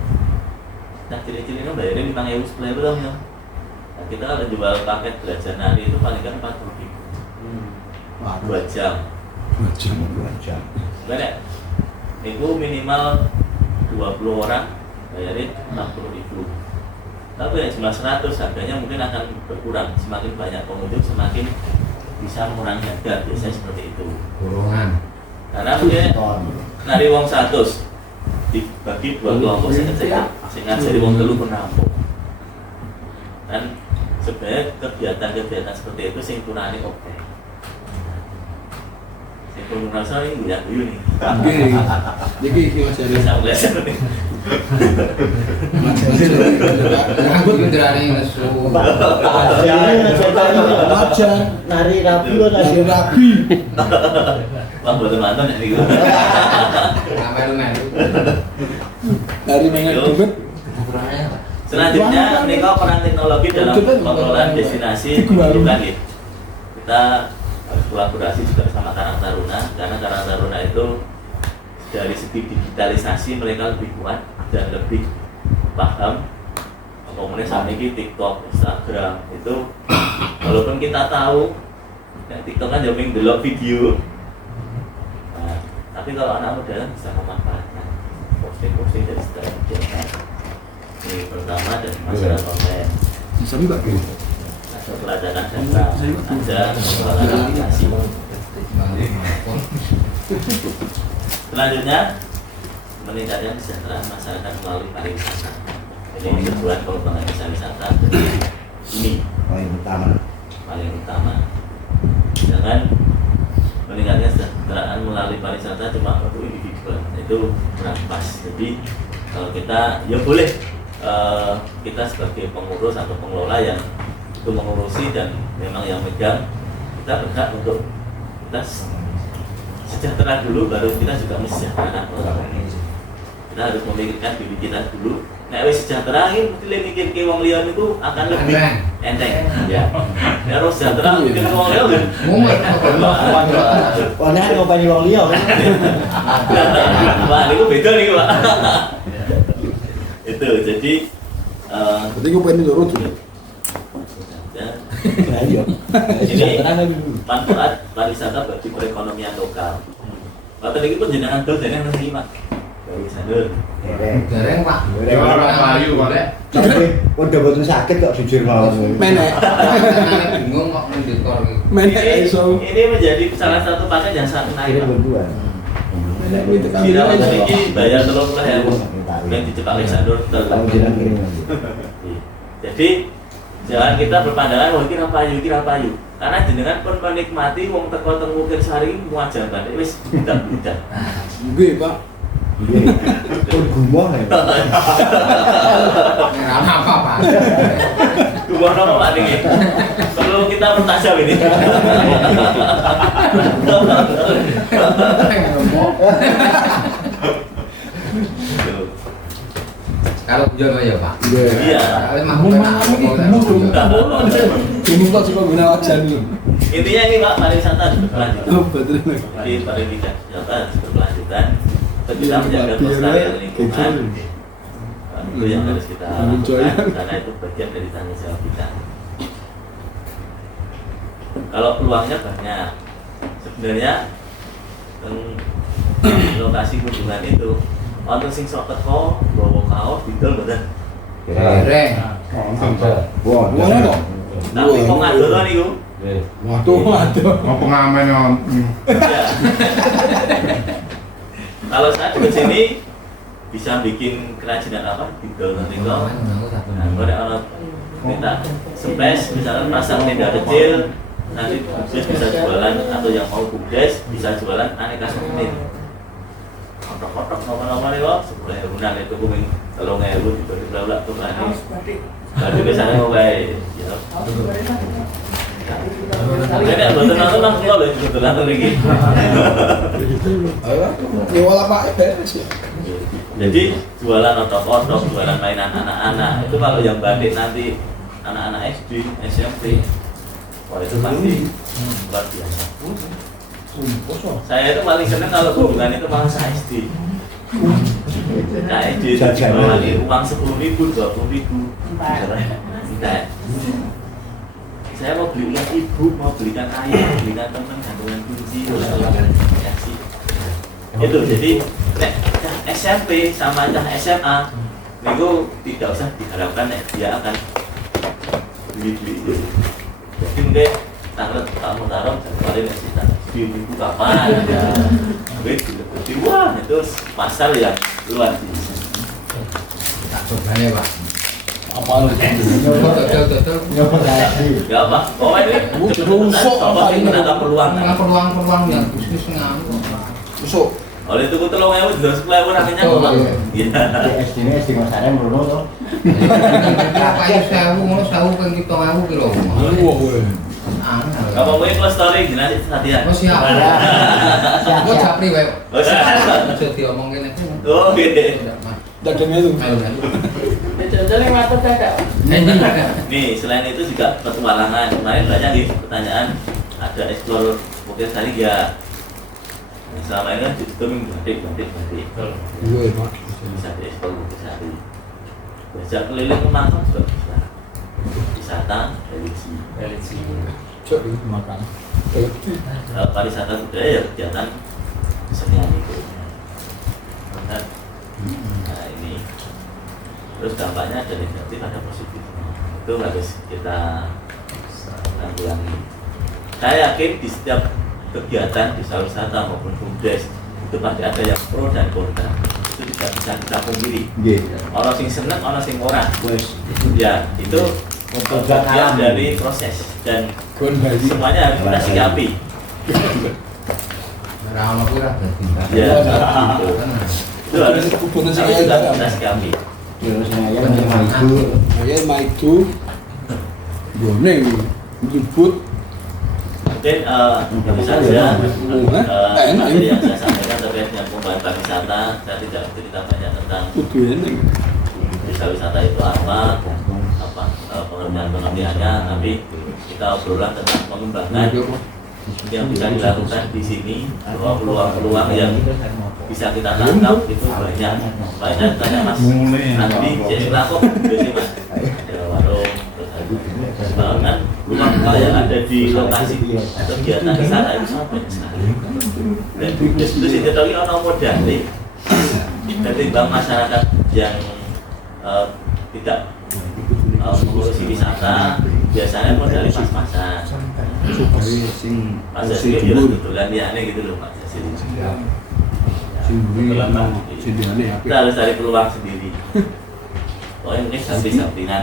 nah ciri-cirinya bayarin 5.000 10.000 dong ya. Nah, kita kalau jual paket belajar nari itu paling kan 40.000 2 jam. Sebenarnya itu minimal 20 orang bayarin 60.000. Tapi ya cuma 100 harganya mungkin akan berkurang. Semakin banyak pengunjung semakin bisa mengurangi harga, biasanya seperti itu. Karena mungkin nari wong 100 dibagi 2 kelompok saja. Sehingga jadi wong telu penampung. Dan sebenarnya kegiatan-kegiatan seperti itu sing tunani oke. Sing pun ngerasa ini guyu nih. Iki Mas Ari. Bisa belajar nih. Rambut gendrane nesu. Wajar nari rapi kok nari rapi. Wah, boten mantan ya niku. Ramel-mel. Dari mengen debet. Selanjutnya menikah peran teknologi dalam pengelolaan destinasi diperlukan ya. Kita harus kolaborasi juga sama Karang Taruna karena Karang Taruna itu dari segi digitalisasi mereka lebih kuat dan lebih paham. Komunis sama ini TikTok, Instagram itu walaupun kita tahu ya, TikTok kan jamin delok video. Nah, tapi kalau anak muda bisa memanfaatkan posting-posting dari segala kegiatan. Ini pertama dari masalah konten. Sami Pak. Ada pelajaran data, ada pengelolaan aplikasi. Selanjutnya meningkatkan kesejahteraan masyarakat melalui pariwisata. Ini kebutuhan pengembangan desa wisata ini paling utama. Jangan meningkatkan kesejahteraan melalui pariwisata cuma untuk individu, itu kurang pas. Jadi kalau kita ya boleh kita sebagai pengurus atau pengelola yang itu mengurusi dan memang yang megang, kita berhak untuk kita sejahtera dulu baru kita juga mensejahterakan orang. Kita harus memikirkan diri kita dulu. Nek wis sejahtera iki mesti mikir ke wong liya itu akan lebih enteng. Ya. Nek harus sejahtera mikir ke wong liya lho. Wah, nek ngopeni wong liya. Wah, niku beda niku, Pak. Itu jadi Berarti gue pengen nurut tuh. Ayo. ini manfaat pariwisata bagi perekonomian lokal. Waktu ini pun jenengan dol jenengan ngerti Pak. Dari sadar. Dereng Pak. Ya orang Melayu Pak. Tapi udah boten sakit kok jujur mau. Menek. Bingung kok mendekor gitu. Ini menjadi salah satu paket yang sangat menarik. Kirim berdua. Kira ini bayar 30.000 yang di Jepang Alexander. Tahu jiran kirim. Jadi jangan kita berpandangan wah kira payu. Karena jenengan pun menikmati wong teko teng Mukir Sari muajaban wis budak-budak. Nggih, Pak. Pun gumoh ya. Ora apa, Pak. Gua apa Pak ini? Perlu kita bertajam ini. Kalau Jono ya Pak. Iya. Kalau mah Ini kok cuma guna wajan lu. Intinya ini Pak, pariwisata harus berkelanjutan. Oh, betul. Jadi pariwisata harus berkelanjutan. Kita menjaga kelestarian lingkungan. Itu yang harus kita lakukan karena itu bagian dari tanggung jawab kita. Kalau peluangnya banyak, sebenarnya lokasi kunjungan itu wonten sing sok teko bawa kaos didol mboten. Dereng. Boleh kok. Tapi kok ngadol niku? Waduh. Mau pengamen nonton. Ya. Kalau saya di sini bisa bikin kerajinan apa didol niku. Nah, ada kita space misalkan pasang tenda kecil, nanti bumdes bisa jualan atau yang mau bumdes bisa jualan aneka souvenir. Kotak-kotak nama-nama nih kok, 10.000 itu kuming 3.000 dibagi-bagi tuh kan. Jadi biasanya mau kayak gitu. Ini betul nonton langsung loh, betul nonton lagi. Nyewa Pak beres ya. Jadi jualan otok-otok, jualan mainan anak-anak itu kalau yang batik nanti anak-anak SD, SMP, wah itu pasti luar biasa. Saya itu paling senang kalau kunjungan itu malah SD. SD itu dibawani uang 10.000, 20.000. Saya mau belikan ibu, mau belikan ayah, belikan teman, gantungan kunci, itu jadi SMP sama SMA itu tidak usah diharapkan dia akan beli-beli itu. Jadi mungkin takut kamu taruh kemarin kita dibuku kapan ya, duit dilebih wah itu pasar yang luar biasa. Tak berbahaya Pak. Apa lu? Nyoba Gak apa, pokoknya ini Rusuk apa sih menangkap peluang kan? peluang yang bisnis nganu. Rusuk. Oleh itu tolong ya, udah 10.000 nantinya kok. Iya. SD ini SD masanya merono tuh. Kayak 1.000 ngono 1.000 kan 7.000 kilo. Wah, weh. Gak apa-apa itu story gimana sih hati-hati. Oh siap. Gua japri wae. Oh siap. Bisa diomongin aja. Oh gitu. Dagangnya tuh. Betul-betul yang ngatur kakak. Nih selain itu juga petualangan. Kemarin banyak nih pertanyaan ada explore mungkin tadi ya. Selama ini kan ditutup batik. Iya, Pak. Bisa diekspor mungkin sehari. Belajar keliling pemantau juga bisa. Wisata, religi. Cok itu makan. Pariwisata budaya ya kegiatan kesenian itu. Nah ini. Terus dampaknya ada negatif, ada positif. Itu harus kita tanggulangi. Saya yakin di setiap kegiatan desa wisata maupun bumdes itu pasti ada yang pro dan kontra. Itu tidak bisa kita pungkiri. Orang sing seneng, orang sing ora. Ya itu bagian dari proses dan semuanya harus kita sikapi. Ramah kuwi ra dadi. Ya, itu harus kita sikapi. Saya maiku. Bone jemput. Mungkin itu saja materi yang saya sampaikan terkait dengan pembangunan pariwisata. Saya tidak cerita banyak tentang desa wisata itu apa pengertian-pengertiannya, tapi kita obrolan tentang pengembangan yang bisa dilakukan di sini, peluang-peluang yang bisa kita tangkap itu banyak. Tanya Mas nanti jadi laku jadi Mas ada warung terus bangunan rumah yang ada di lokasi kegiatan wisata itu sangat banyak sekali. Dan itu sih kita lihat orang modal nih dari bang masyarakat yang tidak mengurusi wisata biasanya modalnya pas-pasan. Pas jadi kebetulan ya aneh gitu loh Pak Jasir. Kita harus cari peluang sendiri. Pokoknya mungkin samping-sampingan.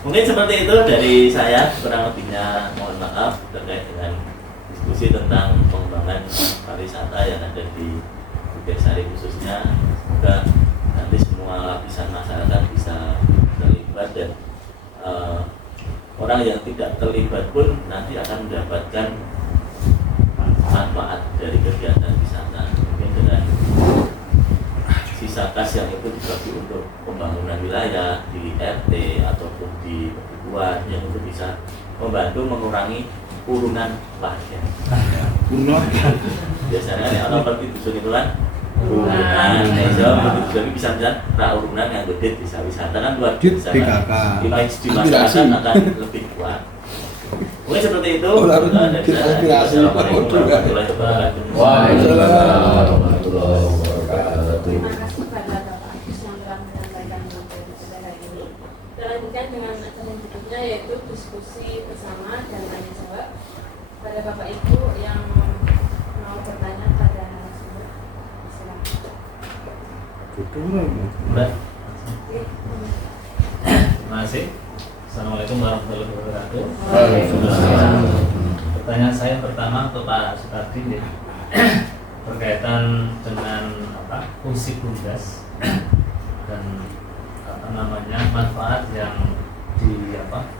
Mungkin seperti itu dari saya, kurang lebihnya mohon maaf terkait dengan diskusi tentang pengembangan pariwisata yang ada di Budiasari khususnya. Semoga nanti semua lapisan masyarakat bisa terlibat dan tidak terlibat pun nanti akan mendapatkan manfaat dari kegiatan wisata. Mungkin dengan sisa kas yang itu dibagi untuk pembangunan wilayah di RT ataupun di perbukuan yang itu bisa membantu mengurangi urunan warga. Biasanya kan kalau seperti dusun itu kan urunan, seperti dusun ini bisa urunan yang gede desa wisata kan luar biasa. Image di masyarakat akan lebih kuat. Mungkin seperti itu. Inspirasi. Terima kasih pada Bapak Agus yang telah menyampaikan materi pada hari ini. Kita lanjutkan dengan acara berikutnya yaitu diskusi bersama dan tanya jawab. Pada Bapak Ibu yang mau bertanya pada narasumber, silakan. Terima kasih. Assalamualaikum warahmatullahi wabarakatuh. Pertanyaan saya pertama untuk Pak Supardi berkaitan dengan fungsi BUMDes dan manfaat yang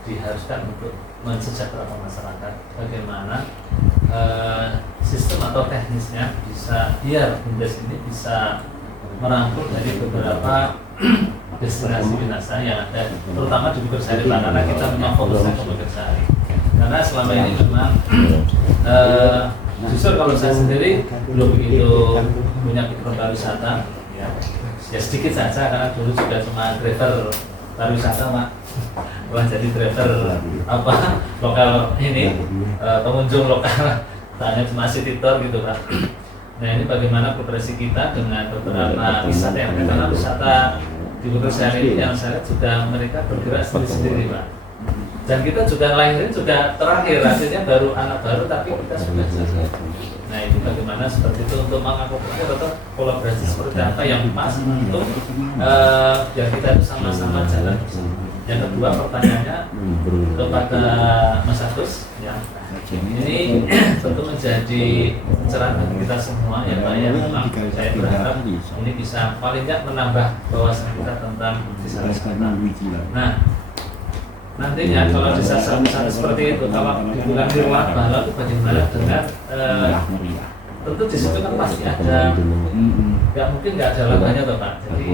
diharuskan untuk mensejahterakan masyarakat. Bagaimana sistem atau teknisnya bisa biar BUMDes ini bisa merangkul dari beberapa destinasi wisata yang ada, terutama di Bukit Sari, karena kita memang fokusnya ke Bukit Sari. Karena selama ini memang justru kalau saya sendiri belum begitu punya pikiran pariwisata, ya sedikit saja karena dulu juga cuma driver pariwisata, Pak. Wah, jadi driver lokal ini, pengunjung lokal, hanya cuma city tour gitu, Pak. Nah, ini bagaimana kooperasi kita dengan beberapa wisata yang karena wisata di Bukit Sari ini yang saya lihat sudah mereka bergerak sendiri-sendiri, Pak. Dan kita juga lahirin juga terakhir, hasilnya baru anak baru tapi kita sudah selesai. Nah, ini bagaimana seperti itu untuk mengakomodir atau kolaborasi seperti apa yang pas untuk biar kita itu sama-sama jalan bersama. Yang kedua pertanyaannya kepada Mas Agus, ya. Ini tentu menjadi pencerahan bagi kita semua ya Pak, ya. Memang saya berharap ini bisa paling tidak menambah wawasan kita tentang desa wisata. Nah, nantinya kalau desa wisata seperti itu, kalau dibilang dirlah bahwa itu bagaimana dengan tentu di situ kan pasti ada, nggak mungkin nggak ada labanya toh Pak. Jadi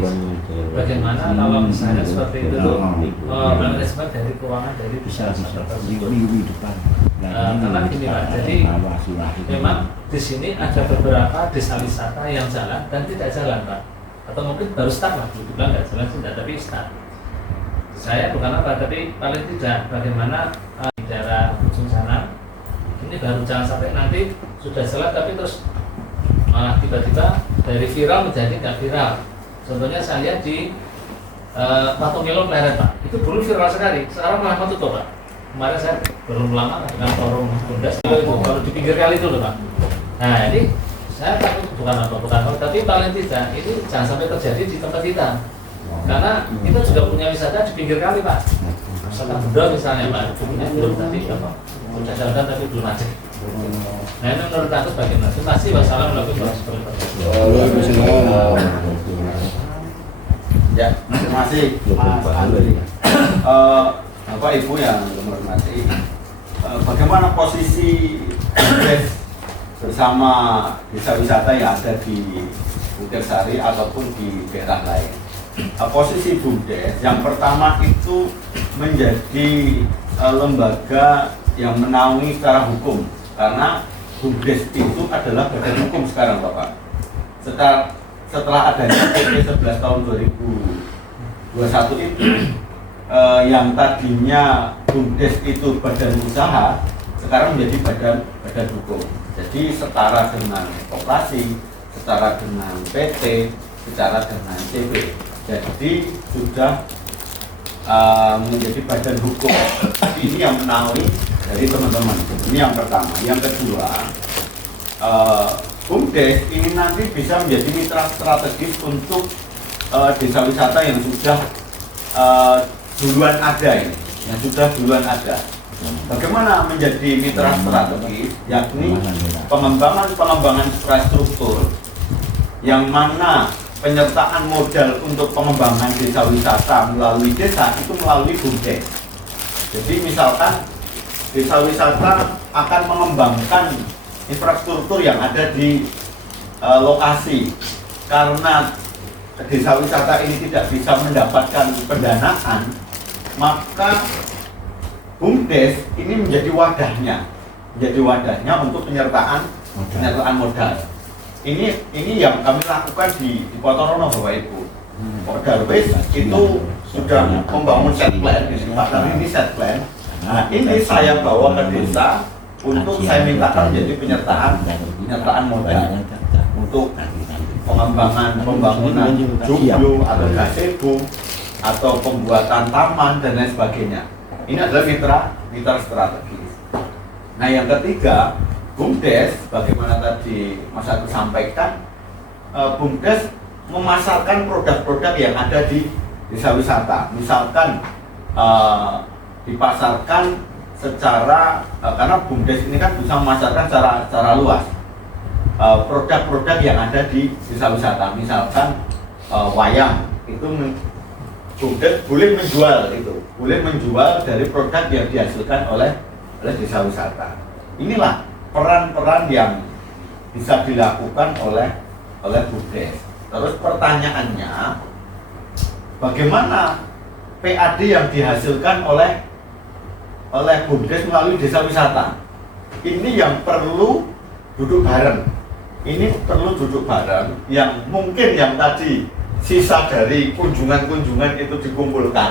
bagaimana kalau misalnya seperti itu tuh manajemen dari keuangan dari desa wisata tersebut. Karena gini Pak, jadi memang di sini ada beberapa desa wisata yang jalan dan tidak jalan Pak, atau mungkin baru start lah, dibilang nggak jalan sudah tapi start. Saya bukan apa, tapi paling tidak bagaimana di daerah ujung sana ini baru jangan sampai nanti sudah jalan tapi terus malah tiba-tiba dari viral menjadi nggak viral. Contohnya saya lihat di Patungilo Pleret Pak, itu dulu viral sekali, sekarang malah tutup Pak. Kemarin saya belum lama dengan forum BUMDes itu baru di pinggir kali itu loh Pak. Nah ini saya takut bukan tapi paling tidak ini jangan sampai terjadi di tempat kita. Karena kita juga punya wisata di pinggir kali Pak, wisata Bunda misalnya Pak, belum tadi sudah jalan tapi belum macet. Nah ini menurut aku bagaimana? Terima kasih. Wassalamualaikum warahmatullahi wabarakatuh. Ya, terima kasih Mas Andri. Bapak Ibu yang menghormati, bagaimana posisi BUMDes bersama desa wisata yang ada di Bukit Sari ataupun di daerah lain? Posisi BUMDes yang pertama itu menjadi lembaga yang menaungi secara hukum, karena BUMDes itu adalah badan hukum sekarang Bapak. Setelah adanya PP 11 tahun 2021 itu yang tadinya BUMDes itu badan usaha sekarang menjadi badan hukum. Jadi setara dengan koperasi, setara dengan PT, setara dengan CP. Jadi sudah menjadi badan hukum. Ini yang menaungi dari teman-teman. Ini yang pertama. Yang kedua, BUMDes ini nanti bisa menjadi mitra strategis untuk desa wisata yang sudah duluan ada ini, yang sudah duluan ada. Bagaimana menjadi mitra strategis, yakni pengembangan infrastruktur yang mana penyertaan modal untuk pengembangan desa wisata melalui desa itu melalui BUMDes. Jadi misalkan desa wisata akan mengembangkan infrastruktur yang ada di lokasi. Karena desa wisata ini tidak bisa mendapatkan pendanaan, maka BUMDes ini menjadi wadahnya untuk penyertaan modal. Ini yang kami lakukan di Potorono, Bapak Ibu. Darwis itu sudah membangun set plan, ini set plan. Nah, ini saya bawa ke desa untuk saya mintakan menjadi penyertaan modal untuk pembangunan joglo atau gazebo atau pembuatan taman dan lain sebagainya. Ini adalah mitra strategis. Nah, yang ketiga, BUMDes, bagaimana tadi Mas Agus sampaikan, BUMDes memasarkan produk-produk yang ada di desa wisata. Misalkan dipasarkan secara karena BUMDes ini kan bisa memasarkan secara luas produk-produk yang ada di desa wisata. Misalkan wayang itu BUMDes boleh menjual dari produk yang dihasilkan oleh desa wisata. Inilah peran-peran yang bisa dilakukan oleh BUMDes. Terus pertanyaannya, bagaimana PAD yang dihasilkan oleh BUMDes melalui desa wisata? Ini yang perlu duduk bareng. Yang mungkin yang tadi sisa dari kunjungan-kunjungan itu dikumpulkan.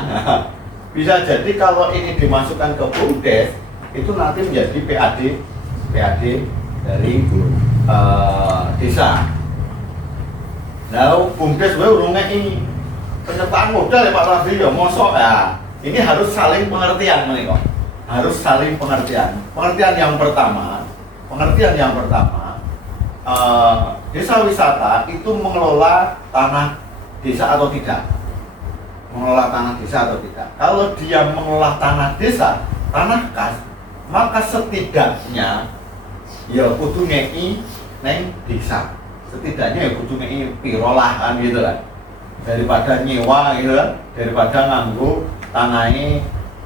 Bisa jadi kalau ini dimasukkan ke BUMDes, itu nanti menjadi PAD dari desa. Nah, BUMDes ini penyertaan modal ya Pak Rafi, ya mosok ya. Ini harus saling pengertian menika. Pengertian yang pertama, desa wisata itu mengelola tanah desa atau tidak. Kalau dia mengelola tanah desa, tanah kas, maka setidaknya ya kudu ngeki neng desa. Setidaknya ya kudu ngeki piro lahan gitu kan. Daripada nyewa gitu kan, daripada nganggo tanahnya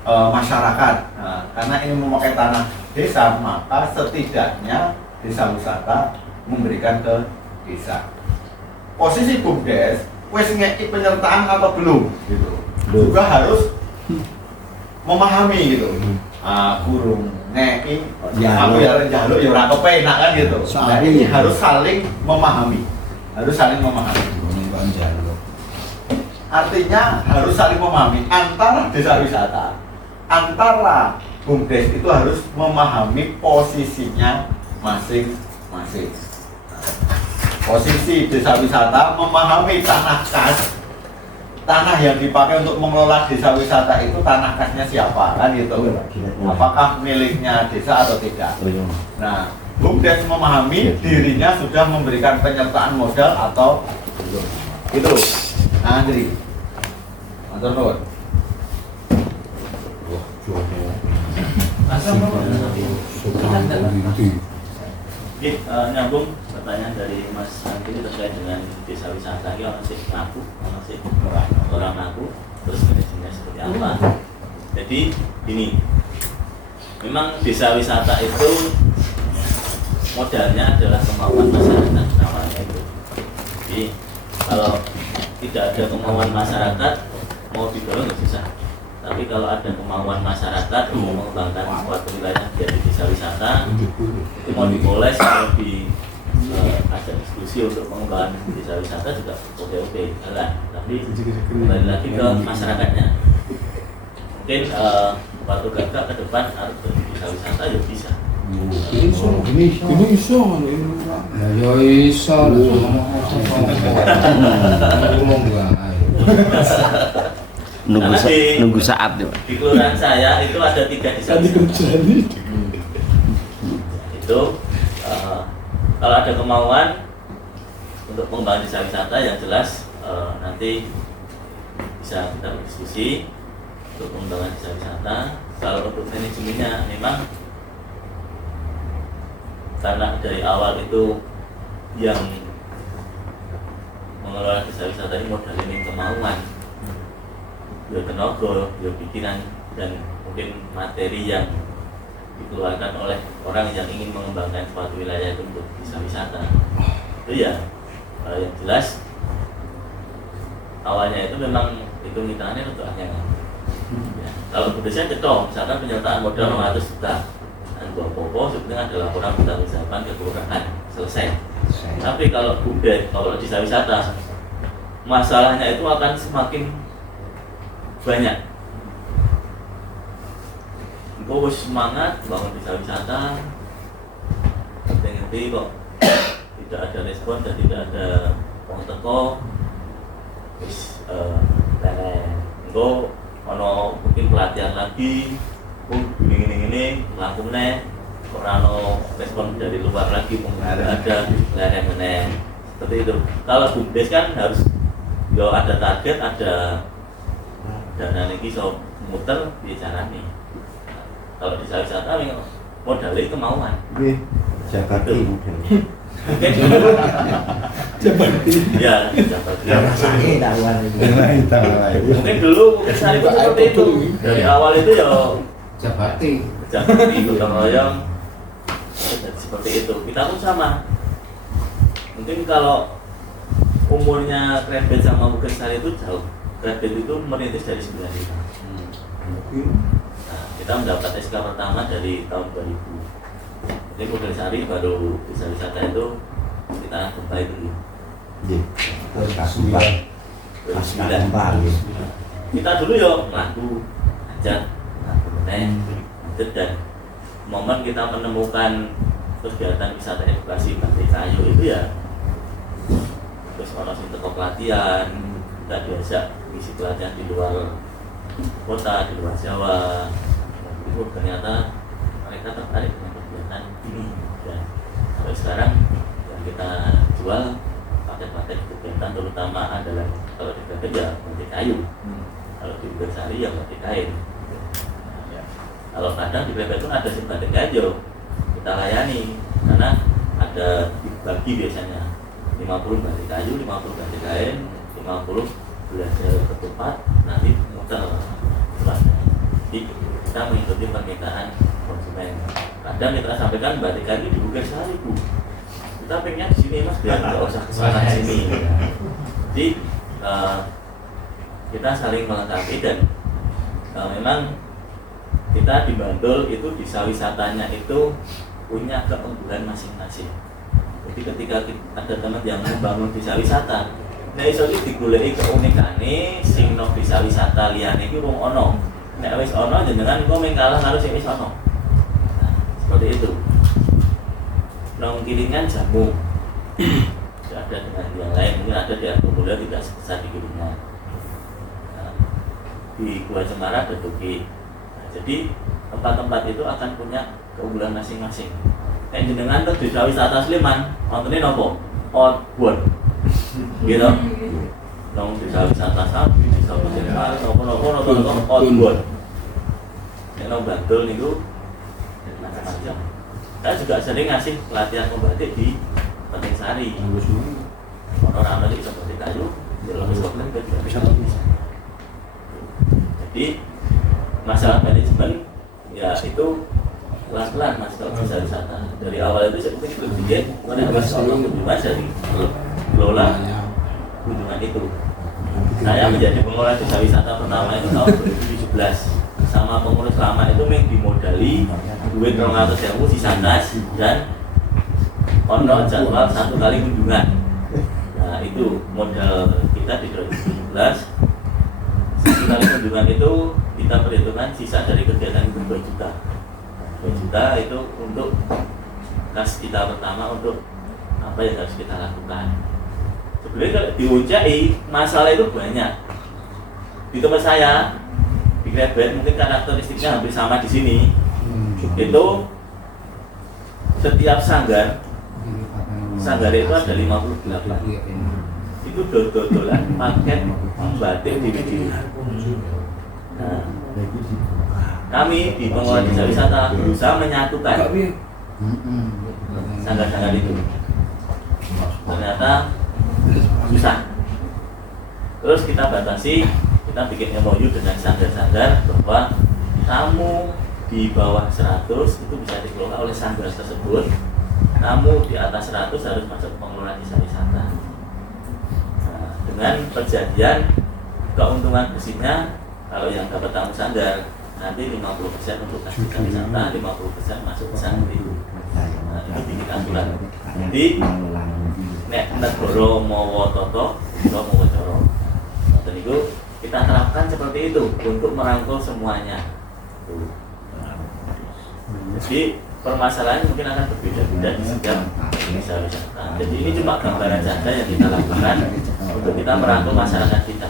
masyarakat. Nah, karena ini memakai tanah desa, maka setidaknya desa wisata memberikan ke desa. Posisi BUMDes, wes ngeki penyertaan atau belum gitu. Juga harus memahami gitu. Kurung ngeki aku ya njaluk ya ora kepenak kan gitu. Nah, ini harus saling memahami. Artinya harus saling memahami antara desa wisata, antara BUMDes itu harus memahami posisinya masing-masing. Posisi desa wisata memahami tanah kas, tanah yang dipakai untuk mengelola desa wisata itu tanah kasnya siapa kan gitu. Apakah miliknya desa atau tidak. Nah, BUMDes memahami dirinya sudah memberikan penyertaan modal atau belum. Itu. Nah, Andri. Matur nuwun. Nyambung pertanyaan dari Mas Andri terkait dengan desa wisata ini orang sih orang ngaku, terus manajemennya seperti apa. Jadi ini memang desa wisata itu modalnya adalah kemauan masyarakat awalnya itu. Jadi kalau tidak ada kemauan masyarakat, mau didorong nggak susah. Tapi kalau ada kemauan masyarakat untuk mengembangkan suatu wilayah menjadi desa wisata, itu mau dipoles, mau ada diskusi untuk pengembangan desa wisata juga oke jalan. Tapi kembali lagi ke masyarakatnya. Mungkin waktu gagak ke depan harus jadi desa wisata ya bisa. Ini iso. Ya iso. Ngomong nunggu saat tuh. Di kelurahan saya itu ada 3 desa wisata. Itu kalau ada kemauan untuk pengembangan desa wisata yang jelas nanti bisa kita berdiskusi untuk pengembangan desa wisata. Kalau untuk manajemennya memang karena dari awal itu yang mengelola desa wisata ini modalnya ini kemauan, ya tenaga, ya pikiran dan mungkin materi yang dikeluarkan oleh orang yang ingin mengembangkan suatu wilayah itu untuk desa wisata. Itu ya yang jelas awalnya itu memang hitung-hitungannya untuk hanya ya. Kalau berdasarkan cetok, misalkan penyertaan modal 500 juta dan Bopo sebetulnya ada laporan bertanggung-jawaban kekurangan selesai. Tapi kalau budget, kalau desa wisata masalahnya itu akan semakin banyak. Engkau semangat bangun desa wisata, ngerti kok tidak ada respon dan tidak ada orang teko, terus engkau ono mungkin pelatihan lagi, gini langsung nih, ono respon dari luar lagi, mungkin ada lain-lain seperti itu. Kalau BUMDes kan harus yo ada target, ada dana lagi so muter bicara nih. Kalau di wisata modalnya kemauan. Jabati mungkin. Mungkin ya mungkin dulu saya itu seperti itu dari awal itu ya Jabati gotong royong seperti itu. Kita pun sama. Mungkin kalau umurnya Krebet sama Bukan Sari itu jauh. Krebet itu merintis dari 95. Nah, kita mendapat SK pertama dari tahun 2000. Jadi Bukan Sari baru bisa wisata itu kita gempa itu. Iya. Kita dulu yo ngaku ajat, ngaku meneh, dan momen kita menemukan kegiatan wisata edukasi Pantai Kayu itu ya terus orang sing teko pelatihan, kita diajak misi pelatihan di luar kota, di luar Jawa. Itu ternyata mereka tertarik dengan kegiatan ini dan sampai sekarang yang kita jual paket-paket kegiatan terutama adalah kalau di Krebet ya batik kayu, kalau di Bersari ya batik kain. Kalau kadang di Krebet itu ada sih batik kayu kita layani karena ada dibagi biasanya 50 batik kayu, 50 batik kain, 50 belajar ketupat, nanti muter. Jadi kita mengikuti permintaan konsumen. Kadang kita sampaikan batik kayu di Bukan Sari Bu. Kita pengen di sini mas biar nggak usah kesana sini. Jadi kita saling melengkapi dan memang kita di Bantul itu desa wisatanya itu punya keunggulan masing-masing. Jadi ketika ada teman yang membangun desa wisata, nah iso iki digoleki keunikane sing nang desa wisata liyane iki wong ono. Nek wis ono jenengan engko mung kalah karo sing wis ono. Nah, seperti itu. Nang Kilingan jamu. Tidak ada dengan yang lain, mungkin ada di Akumula tidak sebesar di Kilingan. Nah, di Gua Cemara ada Tuki. Nah, jadi tempat-tempat itu akan punya keunggulan masing-masing. Nek jenengan tuh desa wisata Sleman, wonten napa? Outbound. Gitu. Nang desa wisata Sapi, desa Pasir napa-napa nonton outbound. Nek nang Bantul niku macam-macam. Saya juga sering ngasih pelatihan membatik di Penting Sari. Orang-orang itu bisa batik kayu, bisa. Jadi masalah manajemen ya itu pelan-pelan mas kalau bisa wisata. Dari awal itu saya berpikir mana harus orang kunjungan dari kelola kunjungan itu. Saya menjadi pengelola desa wisata pertama itu tahun 2017 sama pengurus lama itu dimodali duit 200.000 sisa kas dan ono jadwal 1 kali kunjungan. Nah itu modal kita di 2017. 1 kali kunjungan itu kita perhitungkan sisa dari kegiatan itu 2 juta. 2 juta itu untuk kas kita pertama untuk apa yang harus kita lakukan. Sebenarnya kalau diuncai masalah itu banyak. Di tempat saya di Krebet mungkin karakteristiknya hampir sama di sini. Itu setiap sanggar itu ada 58. Itu dol-dolan paket membatik di Nah, kami di pengelola desa wisata berusaha menyatukan sanggar-sanggar itu. Ternyata susah. Terus kita batasi, kita bikin MOU dengan sanggar-sanggar bahwa kamu di bawah 100 itu bisa dikelola oleh sanggar tersebut, namun di atas 100 harus masuk pengelola desa wisata. Nah, dengan perjanjian keuntungan bersihnya, kalau yang dapat tamu sanggar nanti 50% untuk kas desa wisata, 50% masuk ke santri. Nah, itu bikin aturan. Jadi nek negara mawa tata, kita mawa cara. Nah, itu kita terapkan seperti itu untuk merangkul semuanya. Jadi permasalahan mungkin akan berbeda-beda di setiap desa wisata. Jadi ini cuma gambaran saja yang kita lakukan untuk kita merangkul masyarakat kita.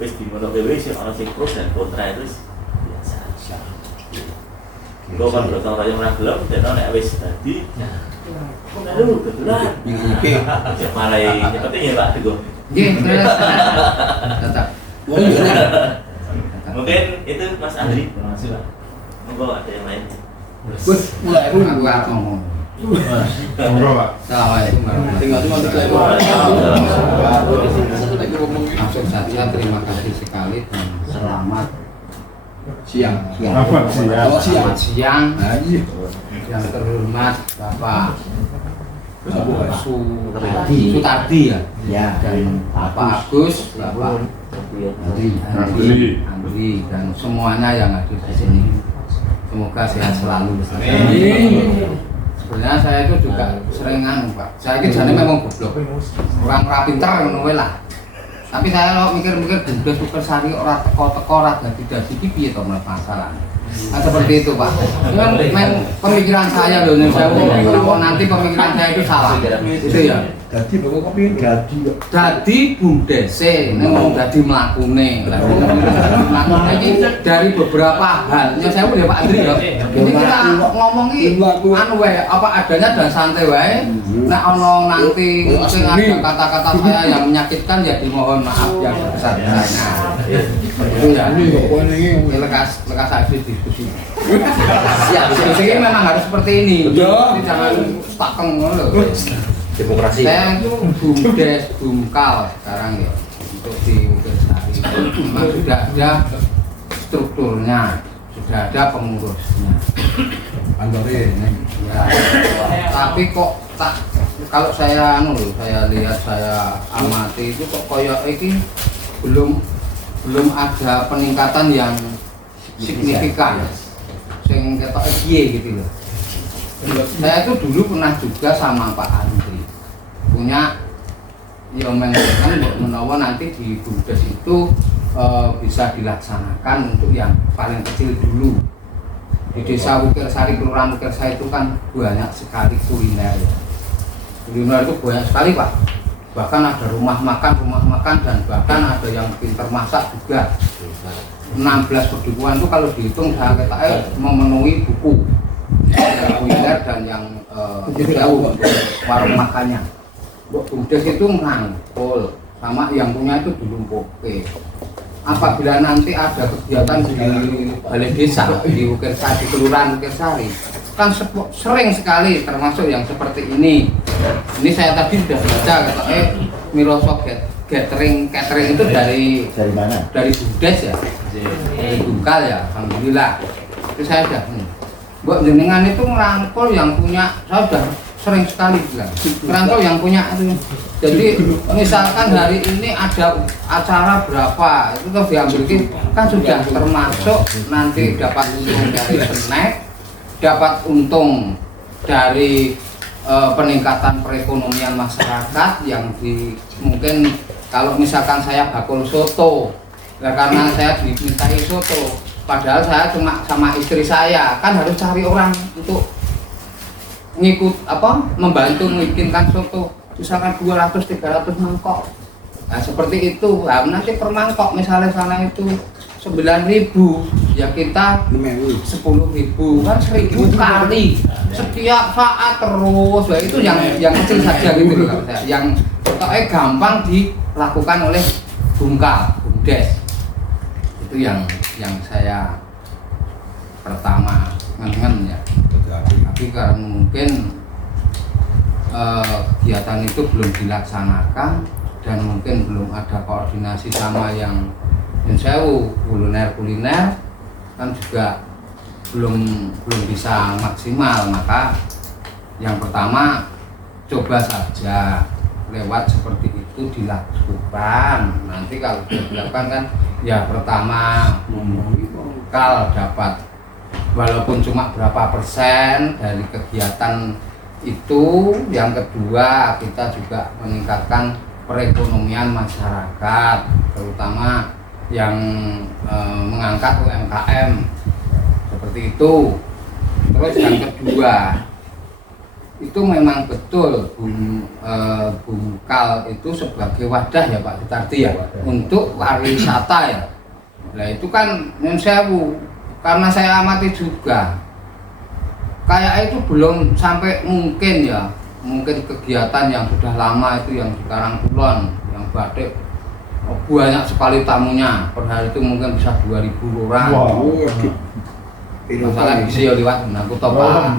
Wis di monokewe sing ana sing pros dan kontra itu biasa. Kalau kan berotong royong ora gelem, dene nek wis dadi aduh, kebetulan. Oke. Ya marai penting ya Pak Teguh. Nggih, tetap. Mungkin itu Mas Andri. Terima kasih Pak. Monggo ada yang lain. Wes, mulai aku ngomong. Monggo Pak. Assalamualaikum langsung saja, terima kasih sekali dan selamat siang. Selamat siang. Yang terhormat Bapak Sutardi ya, dan Bapak Agus, Bapak Andri dan semuanya yang hadir di sini. Semoga sehat selalu. Sebenarnya saya itu juga seringan Pak. Saya ini jadi memang goblok, orang pintar ngono lah. Tapi saya kalau mikir-mikir Bunda Sukersari orang teko-teko ora dadi piye to masalah. Nah, seperti itu Pak. Cuman pemikiran saya loh, kalau nanti pemikiran saya itu salah. Itu ya. Dadi bawa kopi Dadi bumdese, ngomong dadi mlakune. Mlakune iki dari beberapa hal. Ya saya udah Pak Andri ya. Ini kita ngomong iki anu wae, apa adanya dan santai wae. Nek ana nanti sing ada kata-kata saya yang menyakitkan ya dimohon maaf yang sebesar-besarnya. Itu ya. Lekas diskusi. Ya, diskusi ini memang harus seperti ini. Jangan stakeng ngono lho. demokrasi. Saya itu bumdes bungkal sekarang ya untuk di Ukirsari. Memang sudah ada strukturnya, sudah ada pengurusnya. Ya. Tapi kok tak kalau saya lihat saya amati itu kok koyok ini belum ada peningkatan yang signifikan. Sing ketok piye gitu loh. Saya itu dulu pernah juga sama Pak Andri punya yang mengatakan menawa nanti di Bumdes itu bisa dilaksanakan untuk yang paling kecil dulu. Di desa Ukirsari, kelurahan Ukirsari itu kan banyak sekali kuliner ya. Kuliner itu banyak sekali Pak. Bahkan ada rumah makan dan bahkan ada yang pintar masak juga. 16 perdukuhan itu kalau dihitung saya kata memenuhi buku kuliner dan yang jauh warung makannya. Bumdes itu merangkul sama yang punya itu dilumpuhke. Apabila nanti ada kegiatan di balai desa di Ukirsari, di kelurahan Ukirsari, kan sering sekali termasuk yang seperti ini. Ini saya tadi sudah baca kata Mirosok catering itu dari mana? Dari Bumdes ya, dari Bungkal ya, alhamdulillah. Itu saya sudah buat jenengan itu merangkul yang punya, saya sudah sering sekali bilang merangkul yang punya itu. Jadi misalkan hari ini ada acara berapa itu tuh diambil kan sudah termasuk nanti dapat untung dari snack, dapat untung dari peningkatan perekonomian masyarakat yang mungkin kalau misalkan saya bakul soto, nah karena saya dimintai soto, padahal saya cuma sama istri saya kan harus cari orang untuk ngikut membantu membikinkan soto misalkan 200-300 mangkok. Nah seperti itu. Nah, nanti per mangkok misalnya sana itu 9.000 ya kita 10.000 kan 1.000 kali setiap saat terus. Nah, itu yang kecil saja gitu loh saya. Yang gampang dilakukan oleh Bumdes. Itu yang saya pertama ngen ya. Tapi karena mungkin kegiatan itu belum dilaksanakan dan mungkin belum ada koordinasi sama yang kuliner kan juga belum bisa maksimal, maka yang pertama coba saja lewat seperti itu dilakukan. Nanti kalau sudah dilakukan kan ya pertama memukal dapat walaupun cuma berapa persen dari kegiatan itu. Yang kedua kita juga meningkatkan perekonomian masyarakat, terutama yang mengangkat UMKM seperti itu. Terus yang kedua itu memang betul Bungkal itu sebagai wadah ya Pak Sutardi ya untuk pariwisata ya. Nah itu kan nyun sewu, karena saya amati juga kayak itu belum sampai mungkin ya, mungkin kegiatan yang sudah lama itu yang di Karangkulon, yang batik banyak sekali tamunya, per hari itu mungkin bisa 2.000 orang. Wow. Masalah bisa ya liwat aku topa.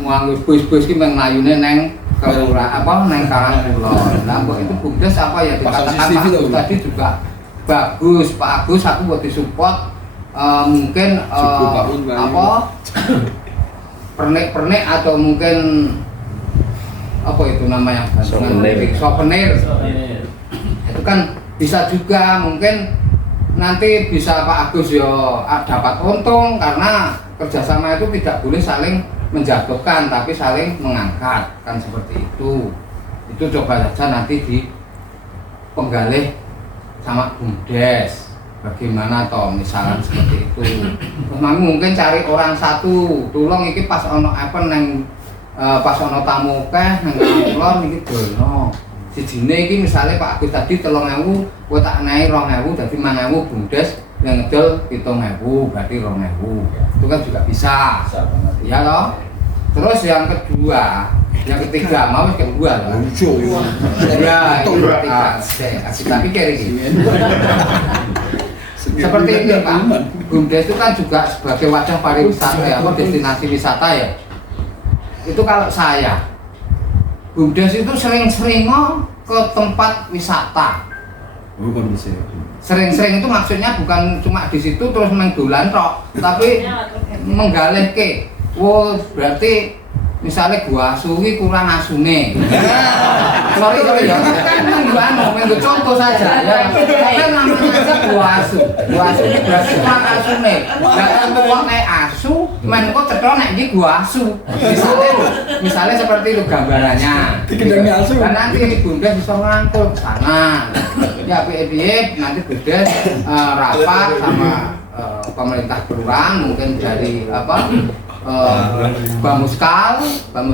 Nganggo bus-bus ki meng mlayune neng kelurahan apa neng Karangkulon. Lah kok itu bumdes apa ya dikatakan Pak Agus tadi juga bagus. Pak Agus aku buat disupport mungkin apa pernik-pernik atau mungkin apa itu namanya souvenir. Itu kan bisa juga mungkin nanti bisa Pak Agus yo dapat untung karena kerjasama itu tidak boleh saling menjatuhkan tapi saling mengangkat, kan seperti itu. Itu coba saja nanti di penggalih sama BUMDes bagaimana toh misalnya seperti itu. Terus mungkin cari orang satu tolong iki pas ono apa neng pas ono tamu keh nang Kulon iki dono sijine iki misale Pak Agus tadi 3.000 kowe tak naik 2.000 dadi 5.000 BUMDes yang ngedol 7.000 berarti 2.000 itu kan juga bisa ya loh. Terus yang kedua yang ketiga mau kedua loh ya itu ketiga kita pikir ini seperti ini Pak. BUMDes itu kan juga sebagai wadah pariwisata ya, apa destinasi wisata ya. Itu kalau saya BUMDes itu sering-sering ke tempat wisata. Sering-sering itu maksudnya bukan cuma di situ terus main dolan tok, tapi menggalih ke. Oh, berarti misalnya gua asuhi kurang asune. Sorry ya, kan menggo contoh saja ya. Kan namanya aja gua asu ini berarti kurang asune. Lah kan wong nek asu, men kok cetha nek iki gua asu. Misalnya seperti itu gambarannya. Dan nanti BUMDes bisa ngerangkul sana. Ya piye-piye nanti BUMDes rapat sama pemerintah kelurahan mungkin dari apa Bamuskal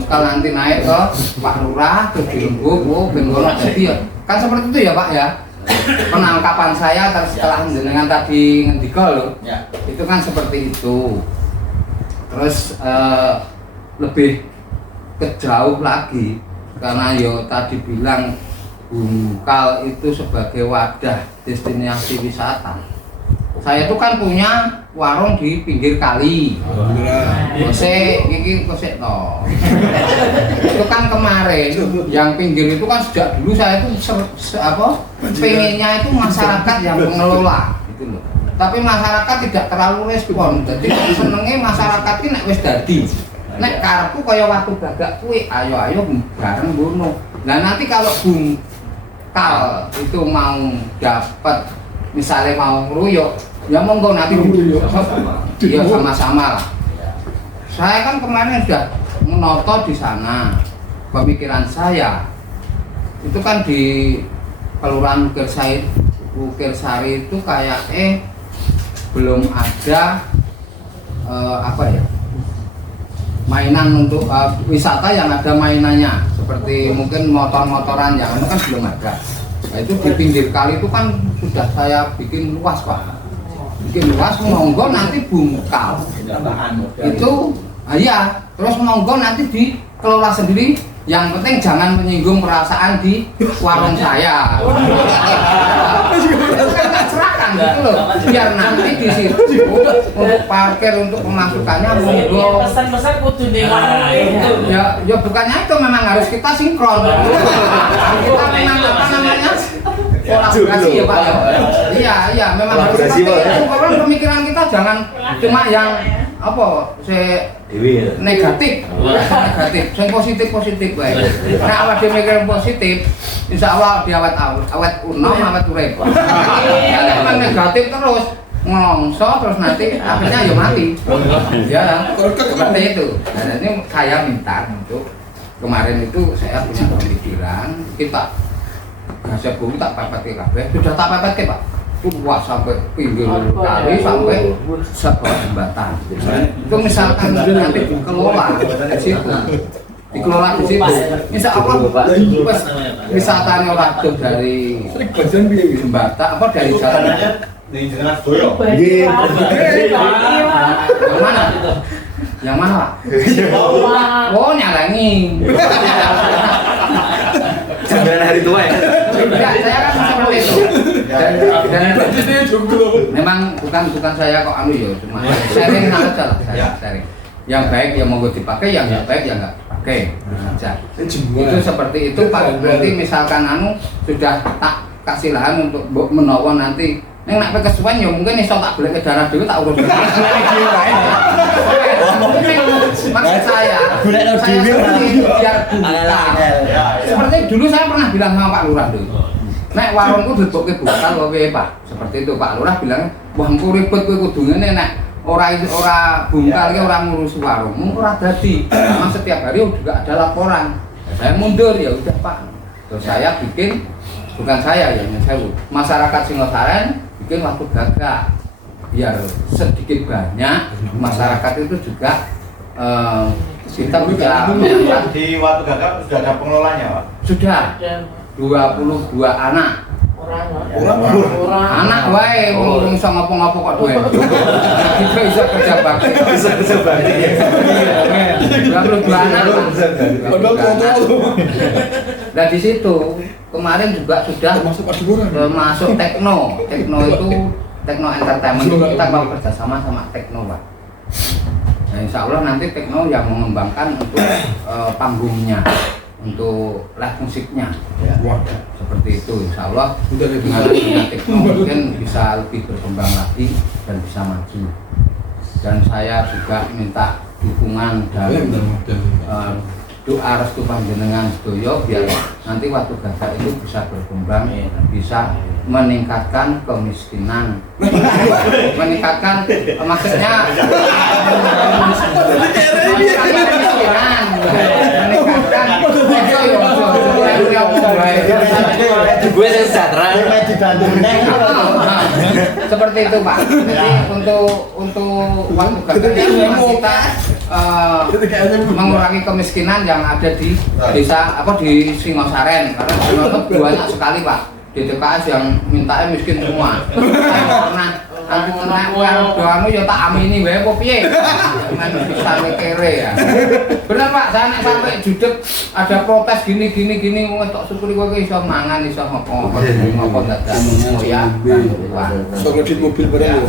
nanti naik ke Pak Lurah terus dirembuk, benggolok jadi ya kan seperti itu ya Pak ya. Penangkapan saya setelah dengan tadi ngendika loh ya. Itu kan seperti itu. Terus lebih kejauh lagi karena yo tadi bilang Bungkal itu sebagai wadah destinasi wisata. Saya itu kan punya warung di pinggir kali. Kosek, iki kosek toh. Itu kan kemarin yang pinggir itu kan sejak dulu saya itu pengennya itu masyarakat yang mengelola gitu loh. Tapi masyarakat tidak terlalu respon. Jadi senengnya masyarakat ini nek wis dadi. Nek karepku kaya watu gagak kuwi, ayo bareng ngono. Nah nanti kalau Bungkal itu mau dapat misalnya mau ngeruyuk ya monggo nanti ya sama-sama lah. Saya kan kemarin sudah menoto di sana. Pemikiran saya itu kan di Kelurahan Bukirsari itu kayak belum ada apa ya mainan untuk wisata yang ada mainannya seperti mungkin motor-motoran yang itu kan belum ada. Nah, itu di pinggir kali itu kan sudah saya bikin luas Pak. Bikin luas monggo nanti Bungkal itu ya terus monggo nanti dikelola sendiri. Yang penting jangan menyinggung perasaan di warung saya. Serahkan gitu loh. Biar nanti di situ untuk parkir untuk pemasukannya monggo. Pesan-pesan kudu di warung itu. Ya bukannya itu memang harus kita sinkron. Kita memang apa namanya? kolaborasi ya Pak ya. Iya, memang harus Kolaborasi, seperti Pak. itu. Karena pemikiran kita jangan cuma yang negatif, yang positif wae. Nek awak dhewe mikir positif, insyaallah di awet unom, awet urip. Nek memang negatif terus ngongso terus nanti akhirnya ya mati. Ya, seperti itu. Nah, ini saya minta untuk kemarin itu saya punya pemikiran kita gasnya bumi tak pepet kabeh, sudah tak pepet Pak. Wah sampai pinggir kali sampai sebuah jembatan. Itu misalkan nanti dikelola di situ, dikelola di situ. Insya Allah wisatanya orang dari jembatan apa dari jalan Ini jenengan doyo. yang mana? Yang mana Pak? Oh nyalangi. Jaminan hari tua ya. Enggak, saya kan seperti itu. Dan memang bukan saya kok ya, cuma sharing aja lah, saya sharing. Yang baik yang mau dipakai, yang nggak baik yang nggak pakai. Itu seperti itu Pak. Nanti misalkan sudah tak kasih lahan untuk menawa nanti. Neng nak kesuwen ya mungkin iso tak golek darah dhewe tak urus. Maksud saya biar seperti dulu saya pernah bilang sama Pak Lurah dulu. Nek warungku ditutuke buka lho Pak. Seperti itu Pak Lurah bilang, "Wah engko ribet kowe kudu ngene nek ora bungkal ki ora ngurus warungmu ora dadi." Memang setiap hari juga ada laporan. Saya mundur ya udah Pak. Terus saya bikin bukan saya ya sewu. Masyarakat Singosaren bikin waktu gagak biar sedikit banyak masyarakat itu juga kita bisa Di waktu gagak sudah ada pengelolanya Pak? sudah 22 anak anak wae wong iso ngopo-ngopo kok duwe kita bisa kerja bakti Bisa balik ya. 22 anak dan di situ kemarin juga sudah masuk Tekno Tekno Entertainment itu kita mau kerjasama sama Tekno Pak. Nah, insya Allah nanti Tekno yang mengembangkan untuk panggungnya, untuk live musiknya, ya. Seperti itu. Insya Allah dengan Tekno mungkin bisa lebih berkembang lagi dan bisa maju. Dan saya juga minta dukungan dan doa restu panjenengan sedoyo biar nanti waktu gagak itu bisa berkembang, bisa meningkatkan kemiskinan, meningkatkan maksudnya kemiskinan, meningkatkan Gue sejahtera. Seperti itu Pak. Jadi untuk waktu gagaknya memang kita mengurangi kemiskinan yang ada di desa di Singosaren karena Singosaren banyak sekali Pak. Di TKS yang mintanya miskin semua. Karena doamu ya tak amini wae apa piye. Men bisa mikire ya. Bener Pak, saya nek sampai judeg ada protes gini wong tok syukuri kowe iso mangan iso ngopo dadak. Oh ya. Kredit mobil bareng ya.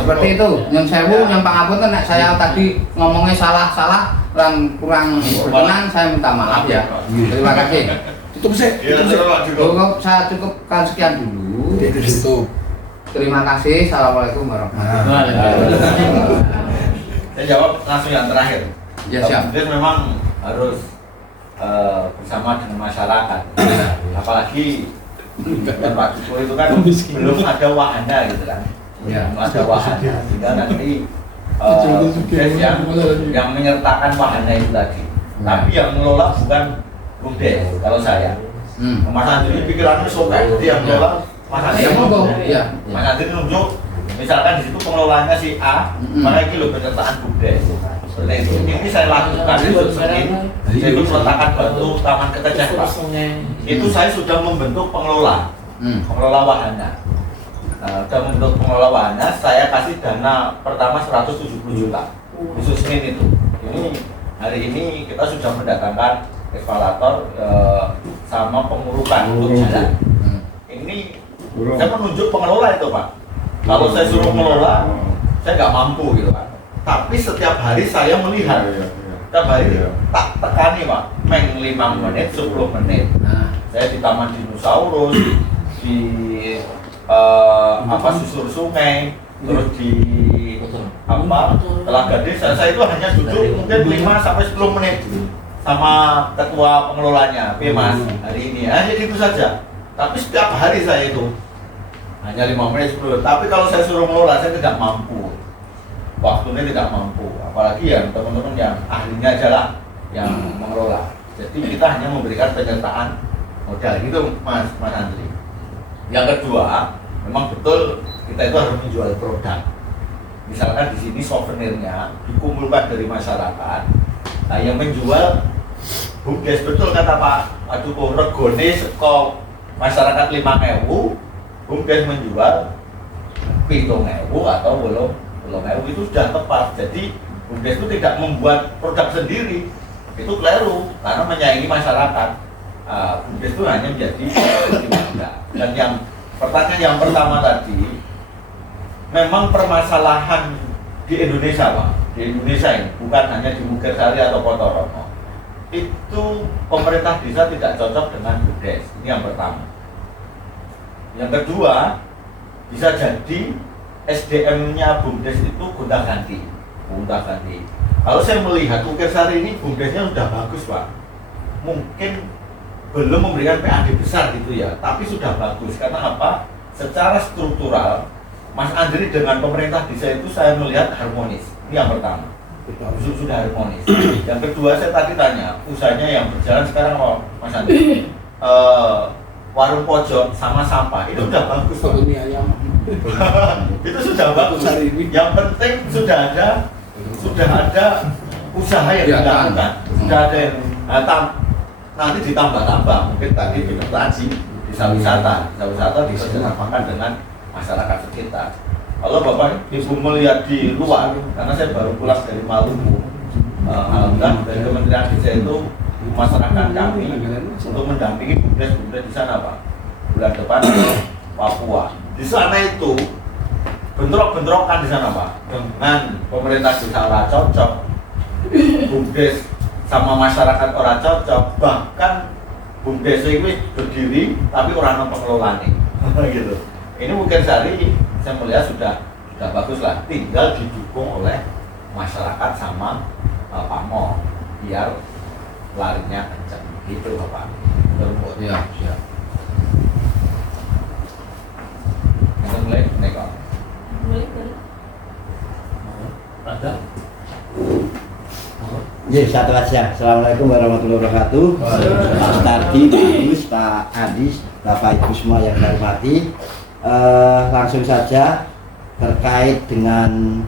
Seperti itu. Nyun sewu, nyun pangapunten nek saya tadi ngomongnya salah dan kurang berkenan saya minta maaf ya. Terima kasih. Tutup sih. Cukup, saya cukupkan sekian dulu. Tutup. Terima kasih. Assalamualaikum warahmatullahi wabarakatuh. Saya jawab langsung yang terakhir. Ya siap. Kemudian memang harus bersama dengan masyarakat. Apalagi Pak Cukur itu kan belum ada wahana gitu kan. Ya. Belum ada wahana. Sehingga nanti BUMDes yang menyertakan wahana itu tadi. Tapi yang mengelola bukan BUMDes kalau saya. Mas Andri pikirannya sobek, dia yang mengelola Mas Andri. Ya. Mas Andri nunjuk, misalkan di situ pengelolanya si A, maka ini loh penyertaan BUMDes. Seperti itu. Ini saya lakukan itu meletakkan batu taman kececeh Pak. Itu saya sudah membentuk pengelola wahana. Sudah membentuk pengelola wahana, saya kasih dana pertama 170 juta. Khusus itu. Ini hari ini kita sudah mendatangkan eskalator sama pengurukan untuk jalan. Ini saya menunjuk pengelola itu Pak. Kalau saya suruh mengelola, saya nggak mampu gitu Pak. Tapi setiap hari saya melihat, setiap hari tak tekani Pak, meng 5 menit, 10 menit. Saya di Taman Dinosaurus, di susur sungai, terus di Telaga Desa. Saya itu hanya duduk mungkin 5 sampai 10 menit sama ketua pengelolanya, Mas, hari ini hanya itu saja. Tapi setiap hari saya itu hanya 5 menit 10 menit. Tapi kalau saya suruh mengelola, saya tidak mampu, waktunya tidak mampu. Apalagi yang teman-teman yang ahlinya aja lah yang mengelola. Jadi kita hanya memberikan penyertaan modal gitu, Mas Andri. Yang kedua, memang betul kita itu harus menjual produk. Misalkan di sini souvenirnya dikumpulkan dari masyarakat. Nah, yang menjual BUMDes, betul kata Pak Duko, regone seko masyarakat 5.000, BUMDes menjual 7.000 atau 8.000, itu sudah tepat. Jadi BUMDes itu tidak membuat produk sendiri, itu keliru karena menyaingi masyarakat. BUMDes itu hanya menjadi lembaga. Dan yang pertanyaan yang pertama tadi, memang permasalahan di Indonesia, Pak, di Indonesia ini bukan hanya di Mugirsari atau Potorono, itu pemerintah desa tidak cocok dengan BUMDes. Ini yang pertama. Yang kedua, bisa jadi SDM-nya BUMDes itu gonta-ganti. Kalau saya melihat Mugirsari ini BUMDesnya sudah bagus, Pak. Mungkin belum memberikan PAD besar gitu ya, tapi sudah bagus. Karena apa? Secara struktural, Mas Andri dengan pemerintah desa itu saya melihat harmonis. Ini yang pertama, sudah harmonis. Yang kedua, saya tadi tanya usahanya yang berjalan sekarang, Mas Andri, warung pojok sama sampah itu sudah bagus, Pak. Itu sudah bagus. Yang penting sudah ada usaha yang dilakukan, sudah ada yang nanti ditambah-tambah. Mungkin tadi tadi desa wisata dikerjasamakan dengan masyarakat sekitar. Kalau Bapak Ibu melihat di luar, karena saya baru pulang dari Maluku, alhamdulillah dari Kementerian Desa itu masyarakat kami untuk mendampingi BUMDes di sana, Pak. Bulan depan Papua. Di sana itu bentrok-bentrokan di sana, Pak, dengan pemerintah desa ora cocok, BUMDes sama masyarakat ora cocok, bahkan BUMDes ini berdiri tapi orang pengelolanya gitu. Ini Mugirsari saya melihat sudah bagus lah, tinggal didukung oleh masyarakat sama pamor biar larinya kencang gitu, Bapak. Terus Ya, siap. kita mulai nekok. Ada? Ya, satu aja. Assalamualaikum warahmatullahi wabarakatuh. Pak Sutardi, Pak Agus, Pak Adis, Bapak Ibu semua yang saya hormati. Langsung saja terkait dengan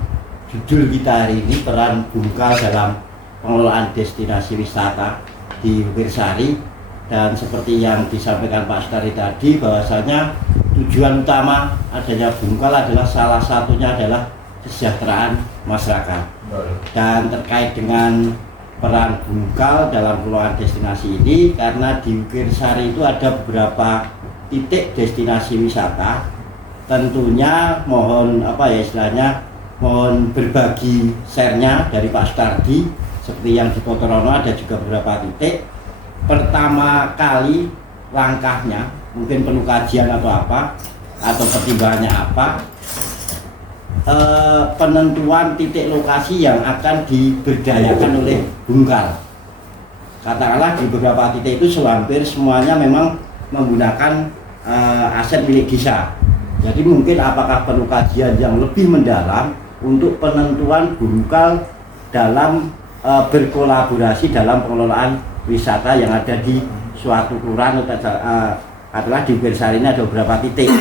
judul kita hari ini, peran Bungkal dalam pengelolaan destinasi wisata di Mugirsari. Dan seperti yang disampaikan Pak Sutardi tadi, bahwasanya tujuan utama adanya Bungkal adalah salah satunya adalah kesejahteraan masyarakat. Dan terkait dengan peran Bungkal dalam pengelolaan destinasi ini, karena di Mugirsari itu ada beberapa titik destinasi wisata, tentunya mohon mohon berbagi share-nya dari Pak Sutardi. Seperti yang di Potorono ada juga beberapa titik. Pertama kali langkahnya, mungkin perlu kajian atau apa, atau pertimbangannya apa, penentuan titik lokasi yang akan diberdayakan oleh Bungkal. Katakanlah di beberapa titik itu hampir semuanya memang menggunakan aset milik desa. Jadi mungkin apakah perlu kajian yang lebih mendalam untuk penentuan Bungkal dalam berkolaborasi dalam pengelolaan wisata yang ada di suatu kelurahan adalah di Mugirsari ini ada beberapa titik.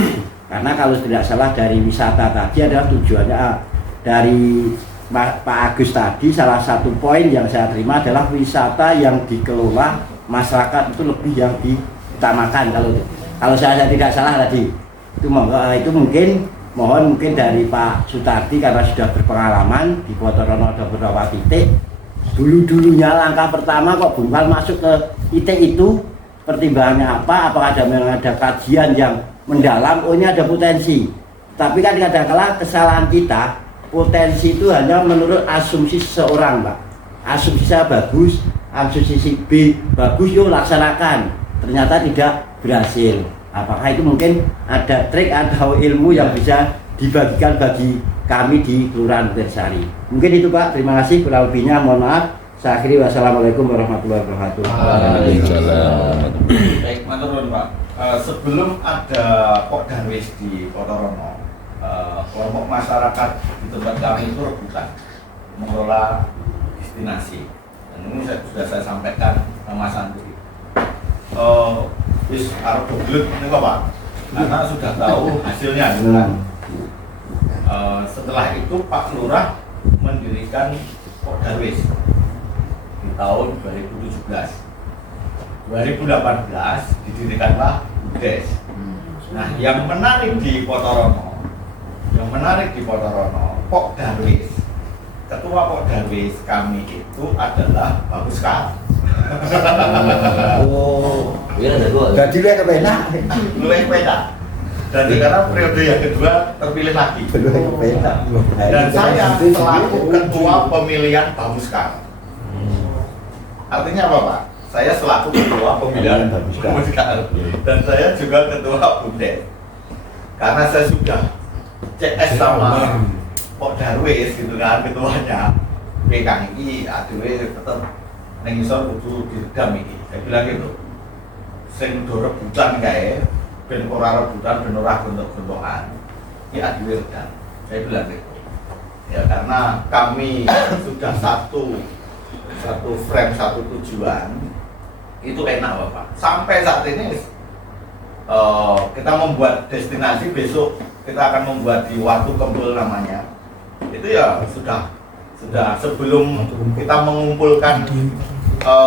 Karena kalau tidak salah dari wisata tadi adalah tujuannya dari Pak Agus tadi, salah satu poin yang saya terima adalah wisata yang dikelola masyarakat itu lebih yang diutamakan. Kalau saya tidak salah tadi itu mungkin mohon dari Pak Sutardi karena sudah berpengalaman di Potorono ada beberapa titik. Dulunya langkah pertama kok Bungkal masuk ke titik itu, pertimbangannya apa? Apakah ada kajian yang mendalam? Oh, ini ada potensi. Tapi kan kadang-kadang kesalahan kita, potensi itu hanya menurut asumsi seseorang, Pak. Asumsi saya bagus, asumsi si B bagus, yuk laksanakan. Ternyata tidak berhasil. Apakah itu mungkin ada trik atau ilmu yang bisa dibagikan bagi kami di Kelurahan Budirsari? Mungkin itu Pak, terima kasih, kurang lebihnya mohon maaf. Saya akhiri, wassalamualaikum warahmatullahi wabarakatuh. Baik, matur Pak. Sebelum ada Pok Darwis di Potorono, kelompok masyarakat di tempat kami itu rebutan mengelola destinasi. Dan ini sudah saya sampaikan ke Mas Andri. Wis arep doblet niku Pak. Karena sudah tahu hasilnya gitu kan. Setelah itu Pak Lurah mendirikan Pok Darwis di tahun 2017. 2018 didirikanlah BUMDes. Nah, yang menarik di Potorono, Pok Darwis, ketua Pok Darwis kami itu adalah Pak Buskar. Oh, iya ada gua. Jadi lu yang enak. Luwih penak. Dan sekarang periode yang kedua terpilih lagi. Dan saya selaku ketua pemilihan Pak Buskar. Artinya apa Pak? Saya selaku ketua pemilihan Pak Buskar. Dan saya juga ketua BUMDes. Karena saya sudah CS sama Pok Darwis gitu kan, ketuanya PKI, aduh tetap neng isor kudu diredam iki. Saya bilang gitu. Sing do rebutan kae, ben ora rebutan, ben ora gontok-gontokan. Ya aduh redam. Saya bilang gitu. Ya karena kami sudah satu frame, satu tujuan. Itu enak Bapak. Sampai saat ini kita membuat destinasi, besok kita akan membuat di Watu Kempul namanya. Itu ya sudah sebelum kita mengumpulkan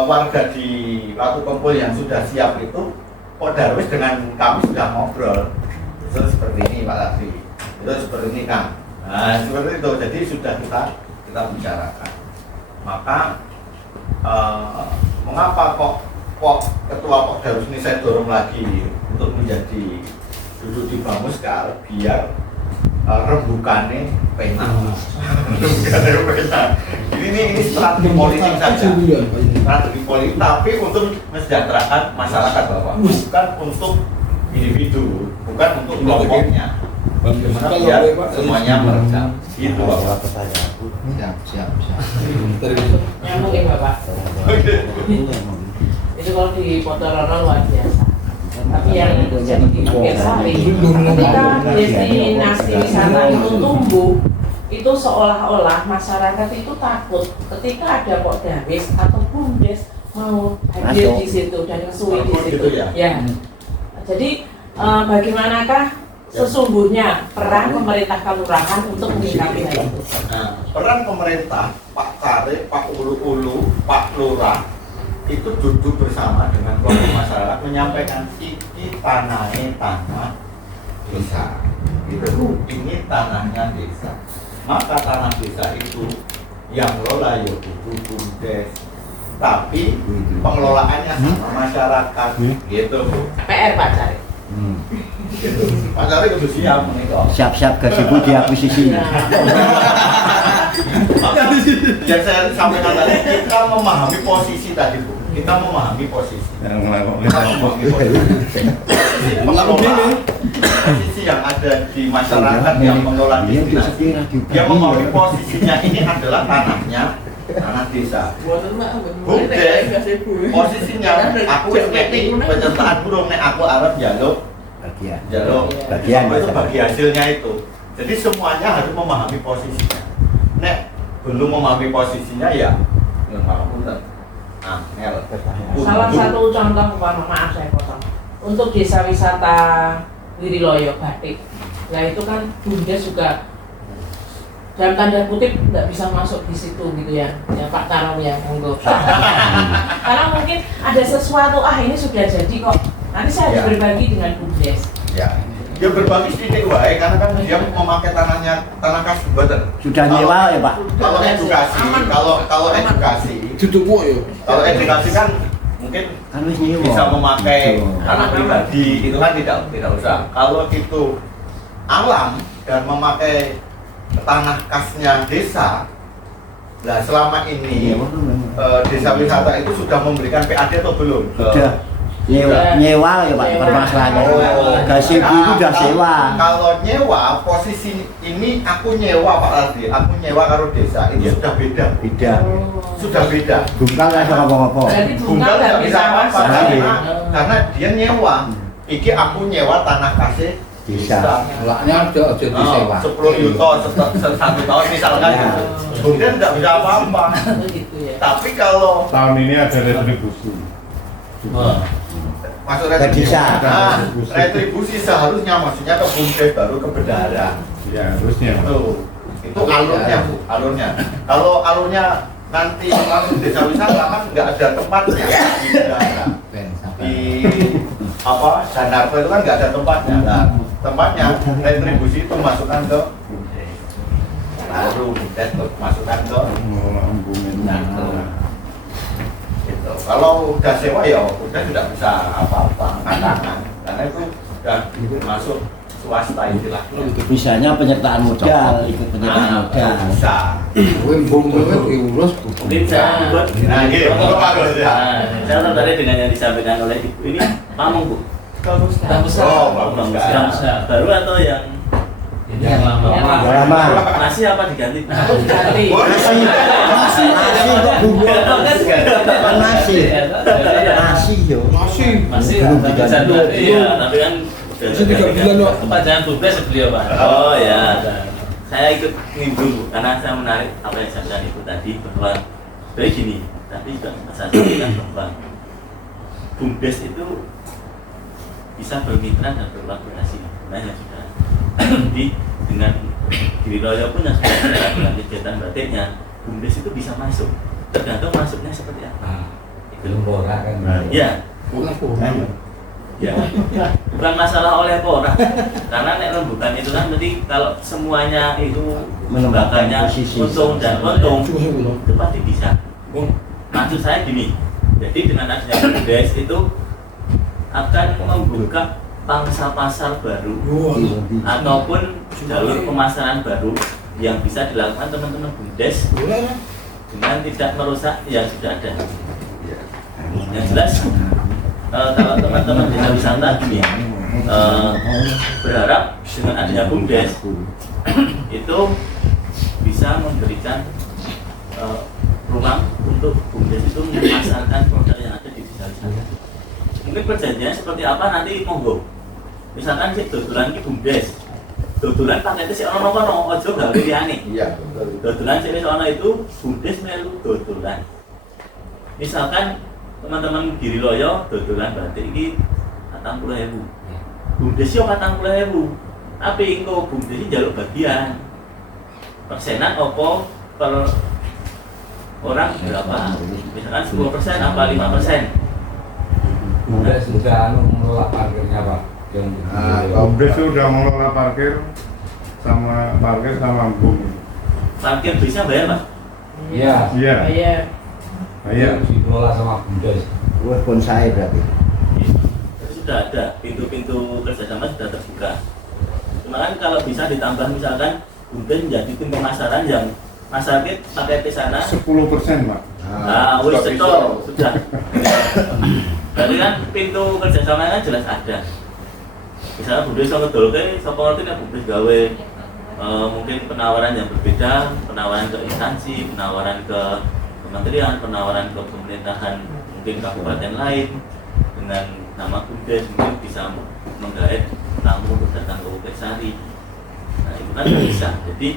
warga di Watu Kempul yang sudah siap itu, Pok Darwis dengan kami sudah ngobrol. Itu seperti ini Pak Ladri, itu seperti ini Kang. Nah seperti itu, jadi sudah kita bicarakan. Maka mengapa kok ketua Pok Darwis ini saya dorong lagi untuk menjadi duduk di Bamuskar biar rembukannya penak. Ini strategi politik saja. Strategi politik, tapi untuk mensejahterakan masyarakat Bapak, bukan untuk individu, bukan untuk kelompoknya. Bagaimana biar semuanya meredam. Itu Bapak. Siap. Nyambung ya Bapak. Itu kalau di Potorono luar biasa. Tapi yang terjadi di Budirsari, ketika destinasi wisata itu tumbuh, itu seolah-olah masyarakat itu takut ketika ada Pok Darwis atau BUMDes mau hadir di situ dan ngesui di situ. Ya. Jadi bagaimanakah sesungguhnya peran pemerintah kelurahan untuk menyikapi hal itu? Nah, peran pemerintah, Pak Kare, Pak Ulu-Ulu, Pak Lurah itu duduk bersama dengan kelompok masyarakat menyampaikan ini tanahnya tanah desa, ini tanahnya desa. Maka tanah desa itu yang lola ya BUMDes, tapi pengelolaannya sama masyarakat, gitu Bu. PR Pak Cari. Gitu. Pak Cari kudu siap menikah. Siap-siap gazebo diakuisisi. Yang saya sampaikan tadi, kita memahami posisi tadi Bu. Kita memahami posisi. Posisi yang ada di masyarakat yang mengelola destinasi. Dia memahami posisinya ini adalah tanah desa. BUMDes posisinya aku estetik penyertaan burung nek aku arep jaluk bagian itu bagi hasilnya itu. Jadi semuanya harus memahami posisinya. Nek belum memahami posisinya ya Salah satu contoh maaf saya potong. Untuk desa wisata Wiriloyo Batik. Nah itu kan BUMDes juga dalam tanda kutip nggak bisa masuk di situ gitu ya Pak Tarong ya monggo. Karena mungkin ada sesuatu ini sudah jadi kok. Nanti saya harus berbagi dengan BUMDes. Ya. Dia berbagi sedikit wae karena kan dia memakai tanah kas buatan. Sudah nyewa ya Pak. Kalau edukasi, kalau edukasi, kalau edukasi kan mungkin bisa memakai tanah pribadi itu kan tidak usah. Kalau itu alam dan memakai tanah kasnya desa, nah selama ini desa wisata itu sudah memberikan PAD atau belum ke nyewa ya Pak permasalahannya. Gazebo itu udah sewa. Kalau nyewa, posisi ini aku nyewa Pak Ardi, aku nyewa karo desa, itu sudah beda. Beda. Sudah beda. Bungkal nggak bisa ngomong-ngomong. Berarti Bungkal nggak bisa apa-apa masuk. karena dia nyewa. Iki aku nyewa tanah kasih Bisa. Laknya aja disewa. 10 juta satu tahun misalkan Ya. gitu. Kemudian nggak bisa apa-apa. gitu ya. Tapi kalau Tahun ini ada retribusi. Oh. masuk Ke desa. retribusi seharusnya maksudnya ke bumdes baru ke bendahara. Ya harusnya. Itu alurnya Bu, alurnya. Kalau alurnya nanti langsung desa wisata kan nggak ada tempatnya di bendahara. Di apa Danarto itu kan nggak ada tempatnya. Nah, tempatnya retribusi itu masukkan ke bumdes. Baru bumdes masukkan ke bendahara. Gitu. Kalau udah sewa ya udah tidak bisa apa-apa katakan karena itu udah masuk swasta istilahnya. Misalnya penyertaan modal, ikut penyertaan modal. Bisa. Kowe mbung-mbung diurus Mungkin saya buat Nah, gitu. Bagus ya. saya tertarik dengan yang disampaikan oleh Ibu ini Pamong Bu. Bagus kan? Oh, bagus. Yang baru atau yang Ini yang lama. Udah lama. nasi apa diganti? Aku diganti. Nasi kok bubur. Nasi. Nasi yo. Masih Belum ada diganti. satu. Iya, tapi kan Masih 3 bulan kok. Kepanjangan tugas beliau Pak. Oh ya, saya ikut nimbrung Bu, karena saya menarik apa yang saya itu tadi bahwa sebenarnya gini, tapi juga Mas Hasan bilang bahwa bumdes itu bisa bermitra dan berkolaborasi. Nah, yang sudah di dengan Giri Royo pun yang sudah dengan kegiatan batiknya, bumdes itu bisa masuk. Tergantung masuknya seperti apa. Itu ya. Ya, bukan masalah oleh pora, karena nek rembukan itu kan berarti kalau semuanya itu Menempatkan lembagannya posisi. untung dan untung itu pasti bisa. Maksud saya gini, jadi dengan adanya bumdes itu akan membuka pangsa pasar baru ataupun jalur pemasaran baru yang bisa dilakukan teman-teman bumdes dengan tidak merusak yang sudah ada. Yang jelas kalau teman-teman desa wisata gini berharap dengan adanya bumdes itu bisa memberikan ruang untuk bumdes itu memasarkan produk yang ada di desa wisata. Mungkin perjanjiannya seperti apa nanti monggo. Misalkan si dodolan ki bumdes, dodolan paketnya si ono ojo gawe liyane. Iya. Dodolan si ono itu bumdes melu dodolan. Misalkan teman-teman Giri Loyo dodolan batik iki 40.000. Bumdes yo 40.000. Tapi engko bumdes iki njaluk bagian. Persenan opo per orang berapa? Misalkan 10% apa 5%. Bumdes sudah mengelola parkirnya Pak. Bumdes itu udah mengelola parkir sama bum. Parkir bisa bayar, Pak? Iya. Iya. Bayar. Iya. Dikelola sama Bumdes. Wah, bonsai berarti. Sudah ada pintu-pintu kerjasama sudah terbuka. Cuma kan kalau bisa ditambah misalkan Bumdes menjadi tim pemasaran yang masyarakat pakai ke sana 10% Pak. nah, wis cetok sudah. Berarti kan pintu kerjasama kan jelas ada. Misalnya Bumdes iso ngedolke sapa ngerti nek Bumdes gawe mungkin penawaran yang berbeda, penawaran ke instansi, penawaran ke kementerian, penawaran ke pemerintahan mungkin kabupaten lain dengan nama Bumdes mungkin bisa menggait tamu untuk datang ke Bukit Sari. Nah itu kan bisa. Jadi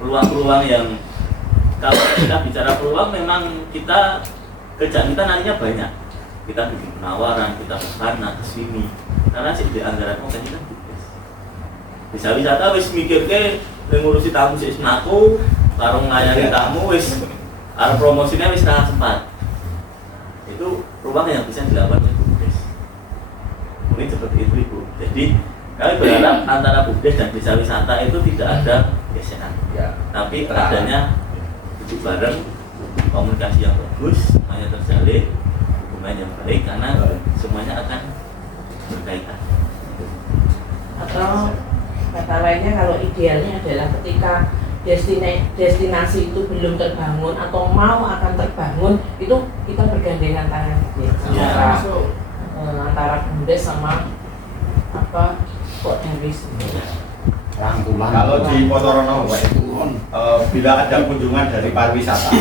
peluang-peluang yang kalau kita bicara peluang memang kita kerjaan kita nantinya banyak. Kita bikin penawaran, kita ke sana, ke sini. Karena sih di anggaran kita kan Bumdes. Bisa wisata wis mikir ke ngurusi tamu sih senaku, karo nglayani tamu wis arep promosinya wis setengah sempat. Itu peluang yang bisa dilakukan oleh Bumdes. Mungkin seperti itu Ibu. Jadi kami berharap antara Bumdes dan desa wisata itu tidak ada gesekan. Ya. Tapi adanya duduk bareng, komunikasi yang bagus, semuanya terjalin, hubungan yang baik karena semuanya akan berkaitan. Atau kata lainnya kalau idealnya adalah ketika destinasi itu belum terbangun atau mau akan terbangun itu kita bergandengan tangan Ya. antara BUMDes sama apa kok Enris Rangkuman. Kalau di Potorono, bila ada kunjungan dari pariwisata,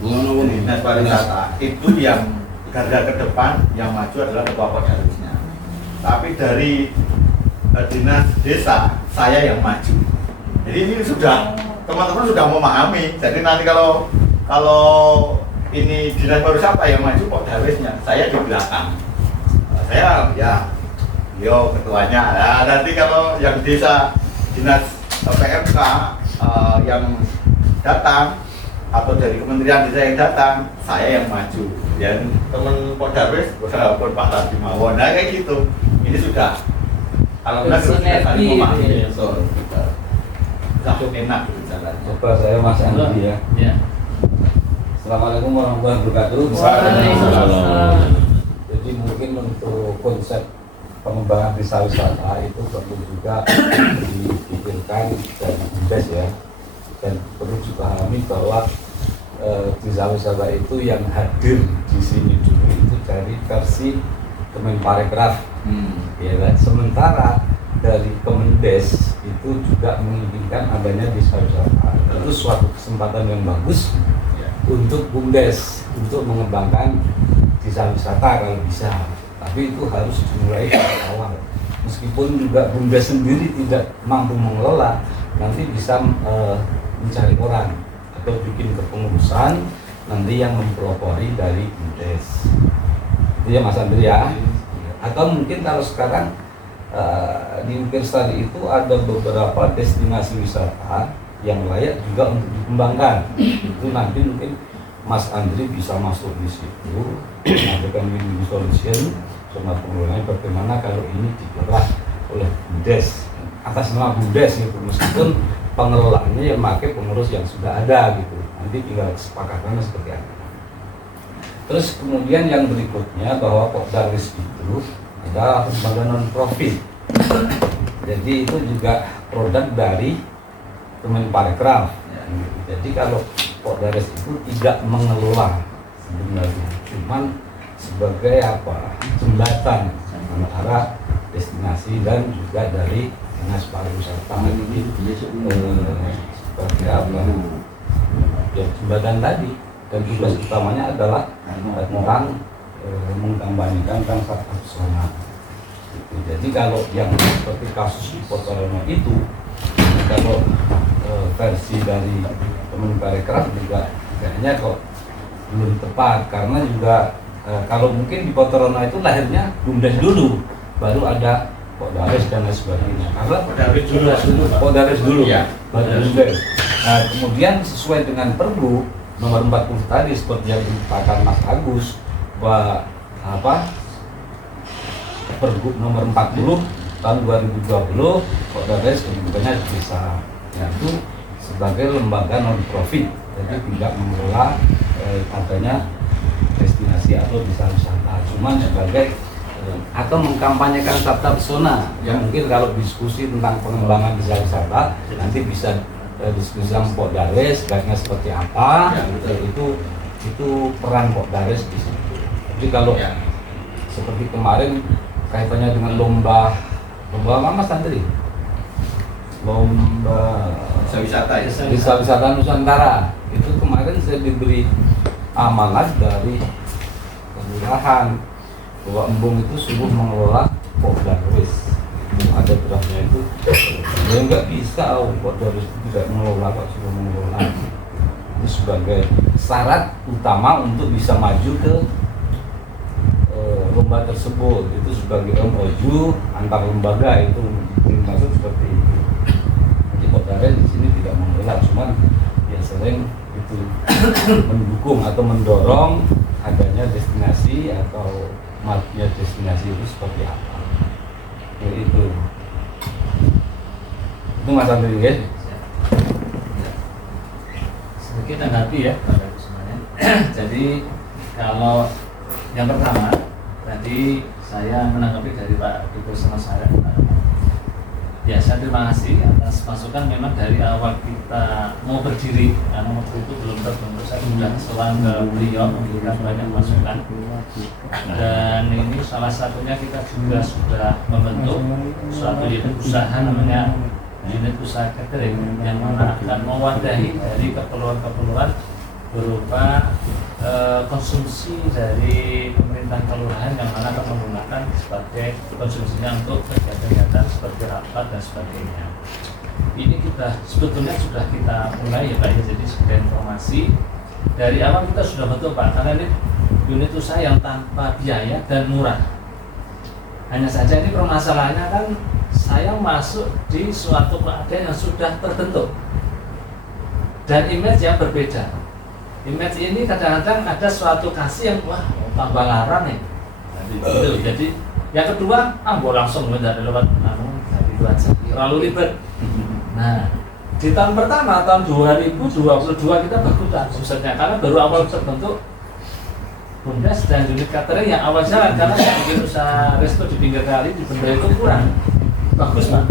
dinas pariwisata itu yang garda terdepan yang maju adalah ketua Podarwisnya. Tapi dari dinas desa saya yang maju. Jadi ini sudah teman-teman sudah memahami. Jadi nanti kalau ini dinas pariwisata yang maju Podarwisnya, saya di belakang. Saya ya, yo ketuanya. Nah, nanti kalau yang desa dinas PMK yang datang atau dari kementerian desa yang datang, saya yang maju. Dan teman Podarwis walaupun Pak Ladi Mawon, nah kayak gitu. Ini sudah alhamdulillah sudah saling memahami. Cukup enak jalan. Coba saya Mas Andi ya. Ya. Assalamualaikum warahmatullahi wabarakatuh. Waalaikumsalam. Jadi mungkin untuk konsep pengembangan desa wisata itu perlu juga dipikirkan dan BUMDes ya, dan perlu dipahami bahwa desa wisata itu yang hadir di sini dulu itu dari versi Kemenparekraf, ya kan? Sementara dari Kemendes itu juga menginginkan adanya desa wisata. Itu suatu kesempatan yang bagus untuk BUMDes untuk mengembangkan desa wisata kalau bisa. Tapi itu harus dimulai dari awal. Meskipun juga BUMDes sendiri tidak mampu mengelola, nanti bisa mencari orang atau bikin kepengurusan nanti yang mempelopori dari BUMDes. Itu ya Mas Andri ya. Atau mungkin kalau sekarang di Ukirsari itu ada beberapa destinasi wisata yang layak juga untuk dikembangkan. Itu nanti mungkin Mas Andri bisa masuk di situ, melakukan win-win solution sama pengelolanya bagaimana kalau ini dikelola oleh BUMDes atas nama BUMDes gitu, meskipun pengelolaannya yang pakai pengurus yang sudah ada gitu, nanti tinggal kesepakatannya seperti apa. Terus kemudian yang berikutnya bahwa Pokdarwis itu adalah lembaga non-profit, jadi itu juga produk dari Kemenparekraf. Jadi kalau Pokdarwis itu tidak mengelola sebenarnya, cuman sebagai apa, jembatan antara destinasi dan juga dari dinas pariwisata. Sebagai apa ya, jembatan tadi, dan tugas utamanya adalah orang mengkampanyekan konsep pesona. Jadi kalau yang seperti kasus di Potorono itu, kalau versi dari Kemenparekraf juga kayaknya kok belum tepat, karena juga kalau mungkin di Potorono itu lahirnya BUMDes dulu, baru ada Pokdarwis dan lain sebagainya. Karena Pokdarwis dulu, ya, baru BUMDes. Nah, kemudian sesuai dengan Perbu nomor 40 tadi seperti yang dikatakan Mas Agus, bahwa Pergub nomor 40 tahun 2020 Pokdarwis kemudiannya bisa itu sebagai lembaga non profit, jadi tidak mengelola adanya destinasi atau desa wisata, cuman sebagai atau mengkampanyekan sabta pesona yang mungkin kalau diskusi tentang pengembangan desa wisata nanti bisa diskusi sama Pokdarwis baiknya seperti apa, itu peran Pokdarwis di situ. Jadi kalau seperti kemarin kaitannya dengan lomba apa Mas Andri? Lomba desa wisata Nusantara itu kemarin saya diberi amanat dari kelurahan bahwa Embung itu sungguh mengelola Pokdarwis. Ada draftnya itu, ya nggak bisa Pokdarwis itu tidak mengelola, kok sudah mengelola. Ini sebagai syarat utama untuk bisa maju ke lomba tersebut, itu sebagai MOU antar lembaga, itu dimaksud seperti itu. Jadi Pokdarwis di sini tidak mengelola, cuman ya sering itu mendukung atau mendorong adanya destinasi atau majunya destinasi itu seperti apa. Ya, itu Mas Andri ya. Sedikit tanggapi ya Bapak Ibu semuanya. Jadi kalau yang pertama tadi saya menanggapi dari Pak Ibu sama saya, Ya, saya terima kasih atas masukan. Memang dari awal kita mau berdiri, karena waktu itu belum terbentuk, saya sudah selang ke beliau memberikan banyak masukan. Dan ini salah satunya kita juga sudah membentuk suatu unit usaha namanya unit usaha catering yang mana akan mewadahi dari keperluan-keperluan berupa konsumsi dari pemerintah kelurahan yang mana akan menggunakan sebagai konsumsinya untuk kegiatan-kegiatan seperti rapat dan sebagainya. Ini kita sebetulnya sudah kita mulai ya Pak ya, jadi sebagai informasi dari awal kita sudah betul Pak, karena ini unit usaha yang tanpa biaya dan murah. Hanya saja ini permasalahannya kan saya masuk di suatu keadaan yang sudah terbentuk dan image yang berbeda. Image ini kadang-kadang ada suatu kasih yang wah tambah larang nih. Jadi yang kedua, langsung dari lewat dari itu aja. Terlalu ribet. Nah, di tahun pertama tahun 2022 kita bagus omsetnya karena baru awal terbentuk Bumdes dan unit catering yang awal jalan karena yang bikin usaha resto di pinggir kali di Benda itu kurang bagus Pak.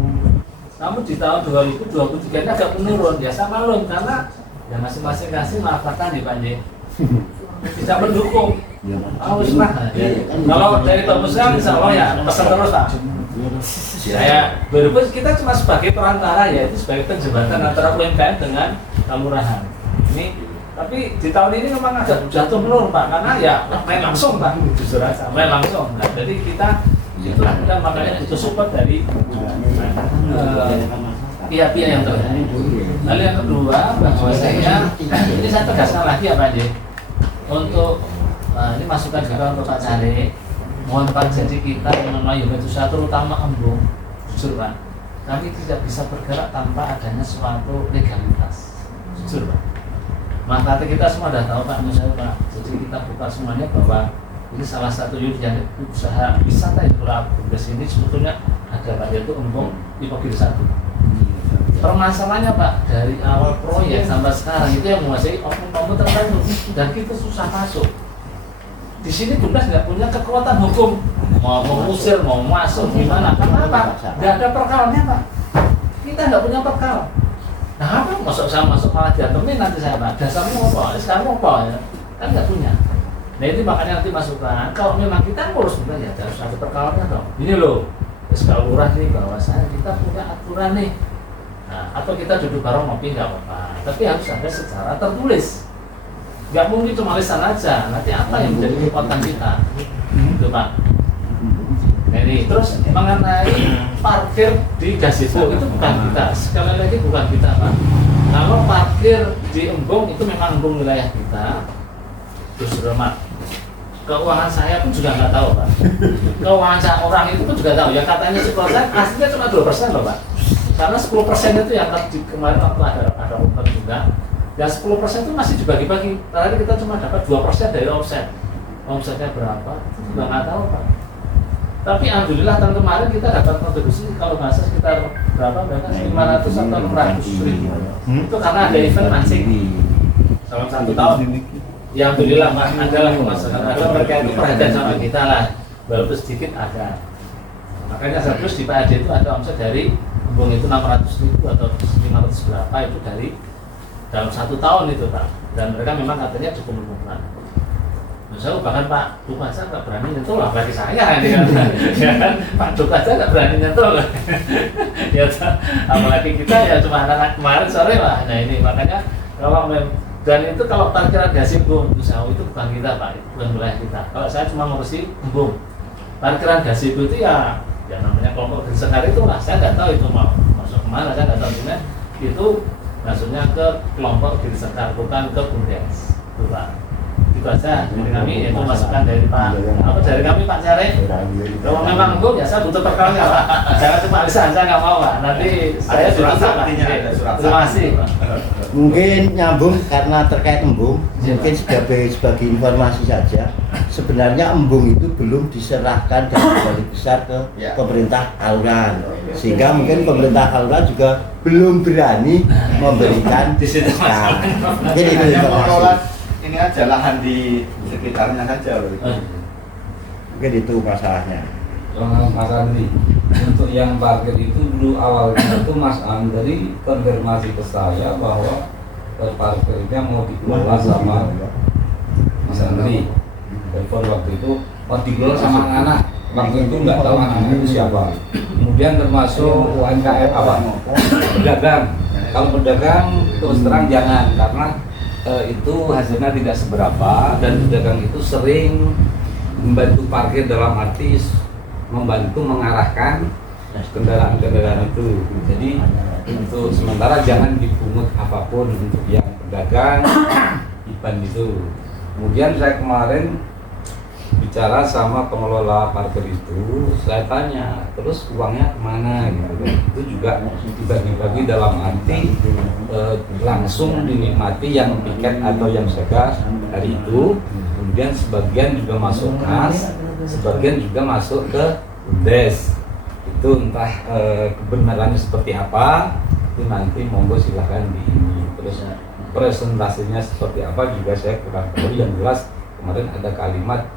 Namun di tahun 2023 ini agak menurun ya sama maklum karena ya masing-masing kasih manfaatan di Pak J. Bisa mendukung. Harus lah. Kalau dari pengusaha insya Allah ya pesan terus Pak. Saya berpikir kita cuma sebagai perantara ya itu sebagai penjembatan antara UMKM dengan kelurahan. Ini tapi di tahun ini memang agak jatuh menurun Pak karena ya main langsung Pak justru aja main langsung. Nah, jadi kita makanya butuh support dari pihak-pihak yang terkait. Lalu yang kedua bahwasanya ini saya tegaskan lagi ya Pak J. Untuk ini masukan juga untuk Pak Cari. Mohon Pak, jadi kita yang namanya unit usaha terutama embung, jujur Pak, kami tidak bisa bergerak tanpa adanya suatu legalitas. Jujur Pak. Manfaatnya kita semua sudah tahu Pak, menurut saya Pak. Jadi kita buka semuanya bahwa ini salah satu unit yang usaha wisata di Pulau Bumdes ini sebetulnya ada Pak, yaitu embung Ipogir 1. Permasalahannya Pak, dari awal proyek sampai sekarang itu yang menguasai oknum-oknum tertentu dan kita susah masuk. Di sini Bumdes nggak punya kekuatan hukum mau mengusir, mau masuk gimana? Kenapa? Nggak ada perkalnya Pak. Kita nggak punya perkal. Nah apa? Masuk malah diantemin nanti saya Pak. Dasarnya apa? Sekarang apa ya? Kan nggak punya. Nah ini makanya nanti masukan. Kalau memang kita ngurus Bumdes ya harus ada perkalnya dong. Ini loh, kalau lurah nih bahwasanya kita punya aturan nih. Nah, atau kita duduk bareng ngopi nggak apa-apa, tapi harus ada secara tertulis. Nggak mungkin cuma lisan aja. Nanti apa yang menjadi kekuatan kita? Itu Pak. Jadi terus mengenai parkir di gazebo itu bukan kita. Sekali lagi bukan kita Pak. Kalau parkir di embung itu memang embung wilayah kita. Justru Pak. Keuangan saya pun juga nggak tahu Pak. Keuangan saya orang itu pun juga tahu. Ya katanya 10%, aslinya cuma 2% loh Pak. Karena 10% itu yang kemarin waktu ada open juga, dan 10% itu masih dibagi-bagi. Tadi kita cuma dapat 2% dari omset. Omsetnya berapa? Juga nggak tahu Pak. Tapi alhamdulillah tahun kemarin kita dapat kontribusi kalau nggak salah sekitar berapa? Berapa? 500 atau 600 ribu. Itu karena ada event mancing dalam 1 tahun. Ya alhamdulillah Pak, adalah masyarakat mereka itu perhatian sama kita lah, walaupun sedikit ada. Makanya terus di PAD itu ada omset dari embung itu 600.000 atau 500 berapa itu dari dalam 1 tahun itu Pak, dan mereka memang katanya cukup mengumpulkan. Saya bahkan Pak Duk aja nggak berani nyentuh lah bagi saya ini kan, ya kan Pak Duk aja nggak berani nyentuh lah. Ya apalagi kita ya cuma anak kemarin sore Pak. Nah ini makanya kalau dan itu kalau parkiran gazebo usaha itu bukan kita Pak, itu bukan wilayah kita. Kalau saya cuma ngurusi embung, parkiran gazebo itu ya namanya kelompok Gersekar itu lah, saya nggak tahu itu mau masuk kemana, saya nggak tahu gimana. Itu maksudnya ke kelompok Gersekar, bukan ke Bumdes, itu Pak. Itu aja dari kami, itu masukan dari dari kami Pak Cari. Kalau memang embung ya saya butuh perkalnya Pak. Jangan cuma lisan, saya nggak mau Pak. Nanti saya surat saktinya, terima kasih Pak. Mungkin nyambung karena terkait embung, mungkin sebagai informasi saja. Sebenarnya embung itu belum diserahkan dari kembali besar ke pemerintah Kalurahan, sehingga mungkin pemerintah Kalurahan juga belum berani memberikan diserahkan. Mungkin itu informasi. Ini aja lahan di sekitarnya saja. Mungkin itu masalahnya. Mas Andri, untuk yang parkir itu dulu awalnya itu Mas Andri konfirmasi ke saya bahwa parkirnya mau dikelola sama Mas Andri. Telepon waktu itu mau dikelola sama anak-anak. Waktu itu nggak tahu anak-anak itu siapa. Kemudian termasuk UMKM apa? Pedagang. Kalau pedagang terus terang jangan, karena itu hasilnya tidak seberapa, dan pedagang itu sering membantu parkir dalam arti membantu mengarahkan kendaraan-kendaraan itu. Jadi untuk sementara jangan dipungut apapun untuk yang pedagang IBAN itu. Kemudian saya kemarin bicara sama pengelola parkir itu, saya tanya terus uangnya kemana gitu. Itu juga dibagi-bagi dalam arti langsung dinikmati yang tiket atau yang sewa hari itu. Kemudian sebagian juga masuk kas, sebagian juga masuk ke BUMDes. Itu entah kebenarannya seperti apa, itu nanti monggo silahkan di ini. Terus presentasinya seperti apa juga saya kurang tahu. Yang jelas kemarin ada kalimat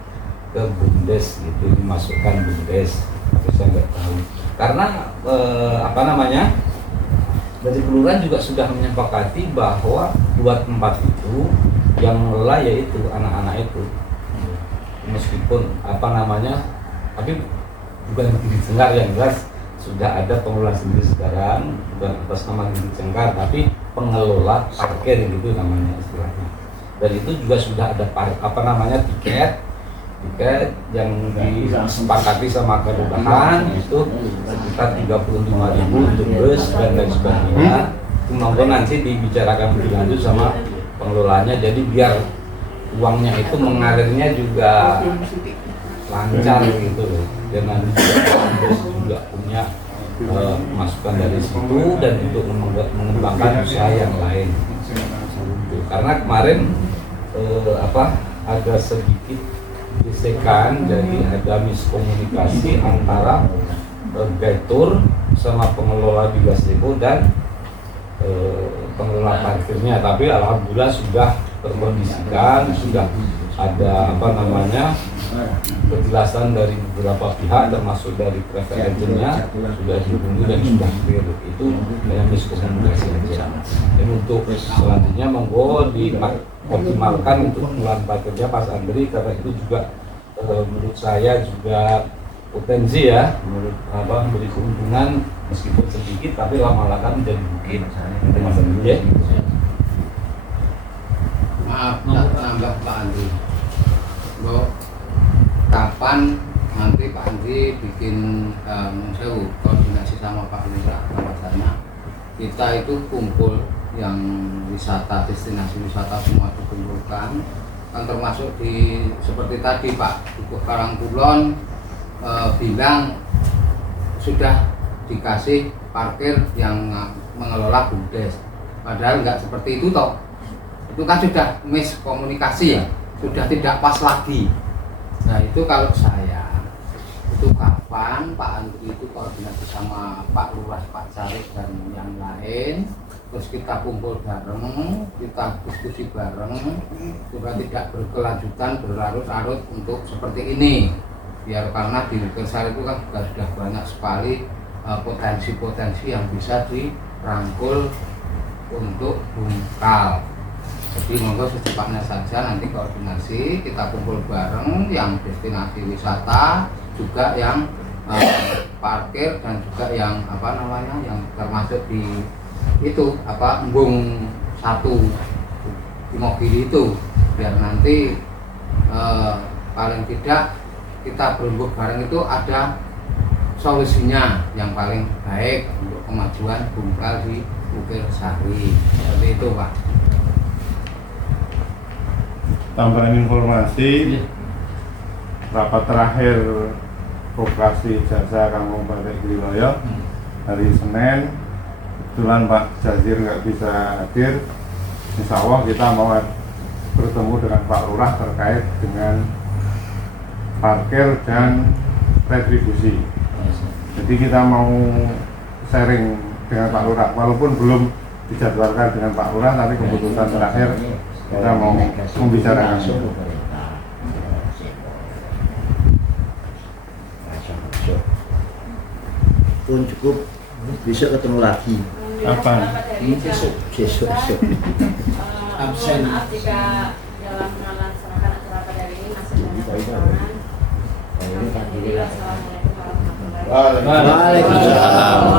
ke BUMDes gitu, dimasukkan BUMDes, tapi saya nggak tahu. Karena dari kelurahan juga sudah menyepakati bahwa dua tempat itu yang mengelola yaitu anak-anak itu, meskipun tapi bukan Giri Cengkar, yang jelas sudah ada pengelola sendiri sekarang, bukan atas nama Giri Cengkar, tapi pengelola parkir gitu namanya istilahnya. Dan itu juga sudah ada tiket yang disepakati sama kelurahan itu sekitar 35.000 untuk bus dan lain sebagainya. Monggo nanti dibicarakan lebih lanjut sama pengelolanya, jadi biar uangnya itu mengalirnya juga lancar gitu loh. Dan nanti juga punya masukan dari situ dan untuk mengembangkan usaha yang lain. Karena kemarin ada sedikit gesekan, jadi ada miskomunikasi antara Gatur sama pengelola Bigas Depo dan pengelola parkirnya. Tapi alhamdulillah sudah terkondisikan, sudah ada penjelasan dari beberapa pihak termasuk dari travel agentnya sudah dihubungi dan sudah clear. Itu hanya miskomunikasi aja. Dan untuk selanjutnya monggo dioptimalkan untuk pengelolaan parkirnya Mas Andri, karena itu juga menurut saya juga potensi ya, memberi keuntungan meskipun sedikit tapi lama-lama menjadi bukit. Mas Andri ya. Maaf, nambah Pak Andri. Kapan nanti Pak Andri bikin koordinasi sama Pak Lurah bahwasanya kita itu kumpul yang wisata, destinasi wisata semua dikumpulkan, kan termasuk di seperti tadi Pak Dukuh Karangkulon bilang sudah dikasih parkir yang mengelola BUMDes, padahal nggak seperti itu toh. Itu kan sudah miskomunikasi ya, sudah tidak pas lagi. Nah itu kalau saya itu kapan Pak Andri itu koordinasi sama Pak Lurah, Pak Carik dan yang lain, terus kita kumpul bareng, kita diskusi bareng supaya tidak berkelanjutan berlarut-larut untuk seperti ini. Biar karena di Kersar itu kan sudah banyak sekali potensi-potensi yang bisa dirangkul untuk bungkal. Jadi monggo secepatnya saja nanti koordinasi, kita kumpul bareng yang destinasi wisata, juga yang parkir dan juga yang yang termasuk di itu embung satu di mobil itu, biar nanti paling tidak kita berembuk bareng itu ada solusinya yang paling baik untuk kemajuan bungkal di Bukit Sari. Seperti itu Pak. Tambahan informasi, rapat terakhir Koperasi Jasa Kampung Batik Griwoyo hari Senin, kebetulan Pak Jazir nggak bisa hadir. Insya Allah kita mau bertemu dengan Pak Lurah terkait dengan parkir dan retribusi. Jadi kita mau sharing dengan Pak Lurah, walaupun belum dijadwalkan dengan Pak Lurah, tapi keputusan terakhir kita mau membicarakan. pun cukup. Besok ketemu lagi. Kapan? Besok. Mohon maaf jika dalam melaksanakan acara pada hari ini masih banyak kekurangan. Kami akhiri. Wassalamualaikum warahmatullahi wabarakatuh. Waalaikumsalam.